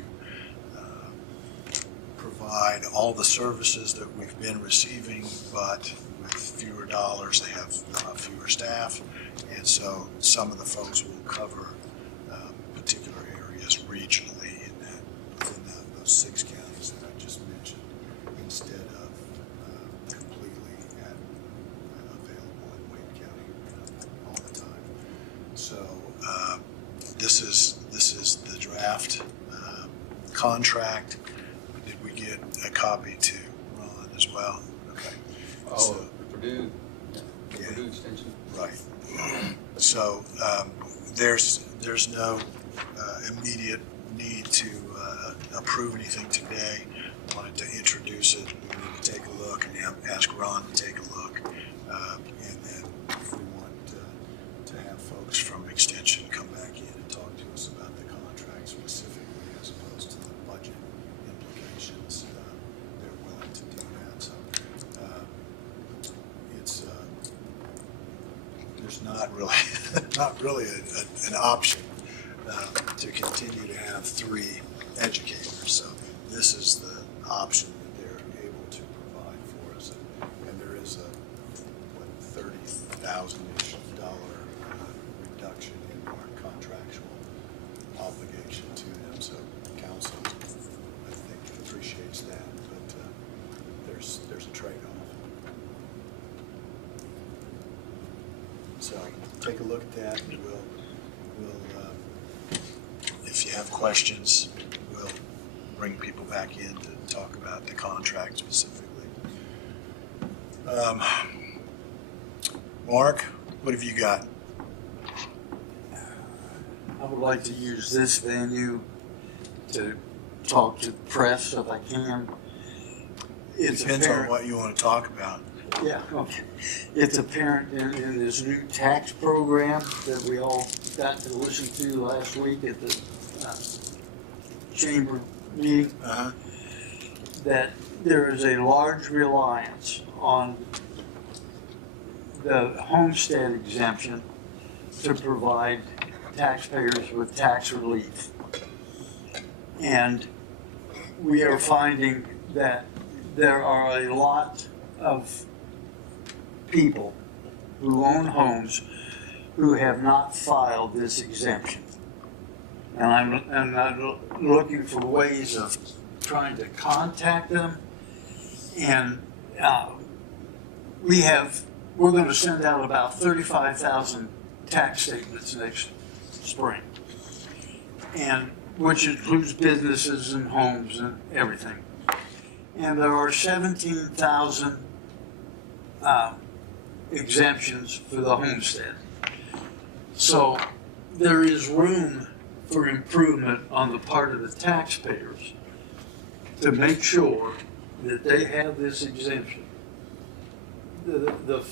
provide all the services that we've been receiving, but with fewer dollars. They have fewer staff, and so some of the folks will cover particular areas regionally within those 6 counties that I just mentioned, instead of completely available in Wayne County all the time. So this is the draft contract. Did we get a copy to Ron as well? Okay. Oh, So, the Purdue extension. right. So there's no immediate need to approve anything today. I wanted to introduce it. We need to take a look and ask Ron to take a look. And then if we want to have folks from Extension come back in and talk to us about the contract specifically as opposed to the budget implications, they're willing to do that. So it's there's not really an option to continue to have 3 educators. So this is the option that they're able to provide for us, and there is a $30,000-ish reduction in our contractual obligation to them. So council, I think, appreciates that, but there's a trade-off. So take a look at that, and we'll if you have questions, we'll bring people back in to talk about the contract specifically. Mark, what have you got? I would like to use this venue to talk to the press if I can. It depends on what you want to talk about. Yeah, okay. It's apparent in this new tax program that we all got to listen to last week at the chamber meeting, that there is a large reliance on the homestead exemption to provide taxpayers with tax relief. And we are finding that there are a lot of people who own homes who have not filed this exemption. And I'm looking for ways of trying to contact them. And we're going to send out about 35,000 tax statements next spring, and which includes businesses and homes and everything. And there are 17,000 exemptions for the homestead. So there is room for improvement on the part of the taxpayers to make sure that they have this exemption. The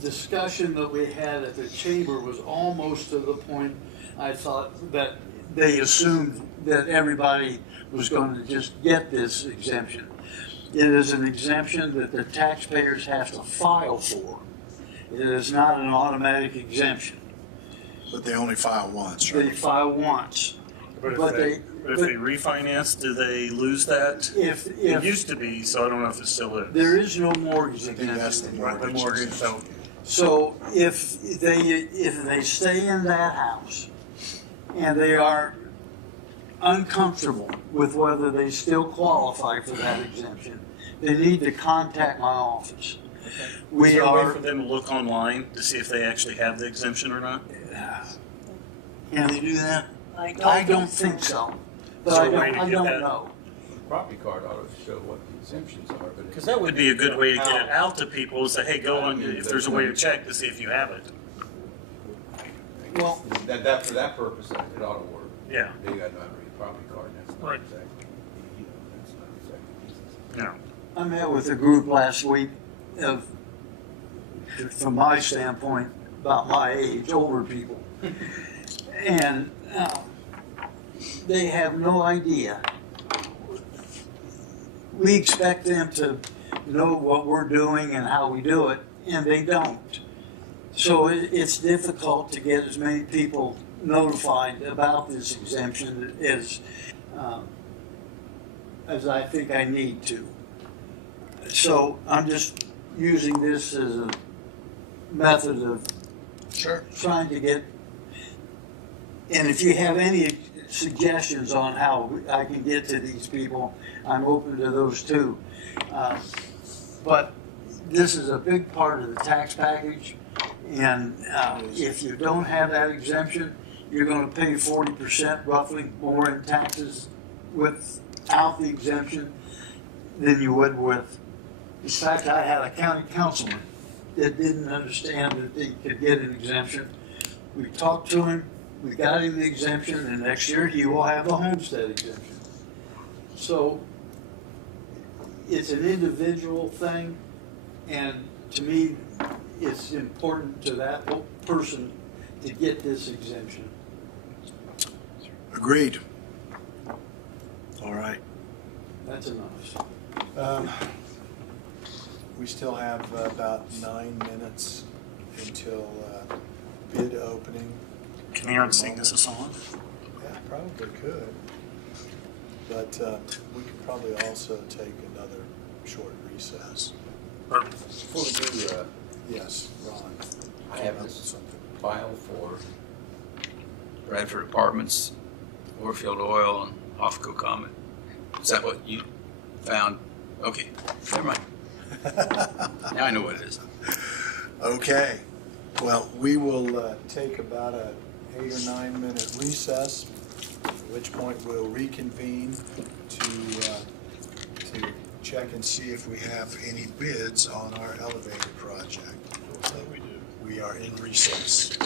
discussion that we had at the chamber was almost to the point I thought that they assumed that everybody was going to just get this exemption. It is an exemption that the taxpayers have to file for. It is not an automatic exemption. But they only file once, right? They file once. But if they refinance, do they lose that? If It used to be, so I don't know if it still is. there is no mortgage exemption. That's the mortgage. The mortgage, so So if they stay in that house and they are uncomfortable with whether they still qualify for that exemption, they need to contact my office. is there a way for them to look online to see if they actually have the exemption or not? Can they do that? I don't think so. But I don't know. The property card ought to show what the exemptions are, but. Because that would be a good way to get it out to people, is say, hey, go on, if there's a way to check to see if you have it. Well, That for that purpose, it ought to work. Yeah. They got to read a property card, and that's not Right. exactly, that's not exactly. No. I met with a group last week of, from my standpoint, about my age, older people. And they have no idea. We expect them to know what we're doing and how we do it, and they don't. So it's difficult to get as many people notified about this exemption as I think I need to. So I'm just using this as a method of trying to get, and if you have any suggestions on how I can get to these people, I'm open to those too. But this is a big part of the tax package, and if you don't have that exemption, you're going to pay 40% roughly more in taxes without the exemption than you would with. In fact, I had a county councilman that didn't understand that they could get an exemption. We talked to him, we got him the exemption, and next year he will have the homestead exemption. So it's an individual thing, and to me, it's important to that person to get this exemption. Agreed. All right. That's enough. We still have about 9 minutes until bid opening. Can Aaron sing us a song? Yeah, probably could. But we could probably also take another short recess. Before we do, Yes, Ron. I have this file for Bradford Apartments, Warfield Oil, and Ofco Comet. Is that what you found? Okay, never mind. Now I know what it is. Okay. Well, we will take about a 8 or 9 minute recess, at which point we'll reconvene to check and see if we have any bids on our elevator project. We do. We are in recess.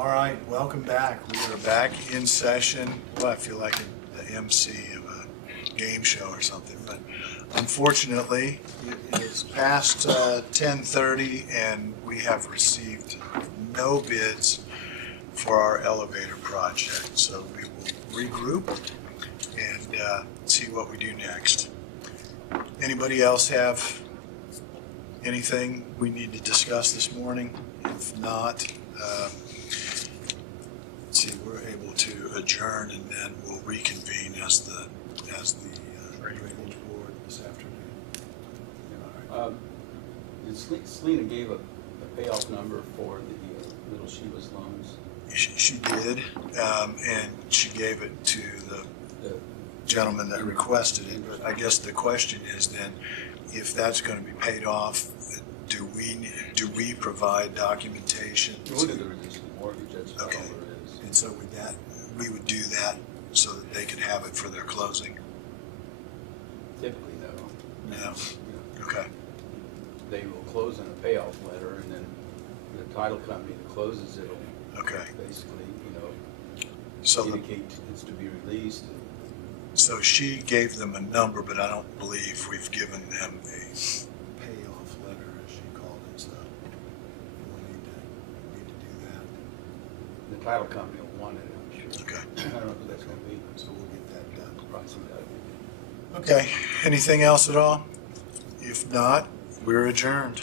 All right, welcome back. We are back in session. Well, I feel like the MC of a game show or something, but unfortunately, it is past 10:30 and we have received no bids for our elevator project. So we will regroup and see what we do next. Anybody else have anything we need to discuss this morning? If not, let's see, we're able to adjourn and then we'll reconvene as the drainage board this afternoon. Selena gave a payoff number for the Little Sheila's loans. She did, and she gave it to the gentleman that requested it. But I guess the question is then, if that's going to be paid off, do we provide documentation? We'll do the reduced mortgage, that's all Okay. it is. And so with that, we would do that so that they could have it for their closing? Typically, no. No. Okay. They will close in a payoff letter, and then the title company that closes it will Okay. basically, So indicate it's to be released. So she gave them a number, but I don't believe we've given them a payoff letter, as she called it, so we'll need to do that. The title company will want it, I'm sure. Okay. I don't know who that's gonna be. So we'll get that done. Probably somebody. Okay, anything else at all? If not, we're adjourned.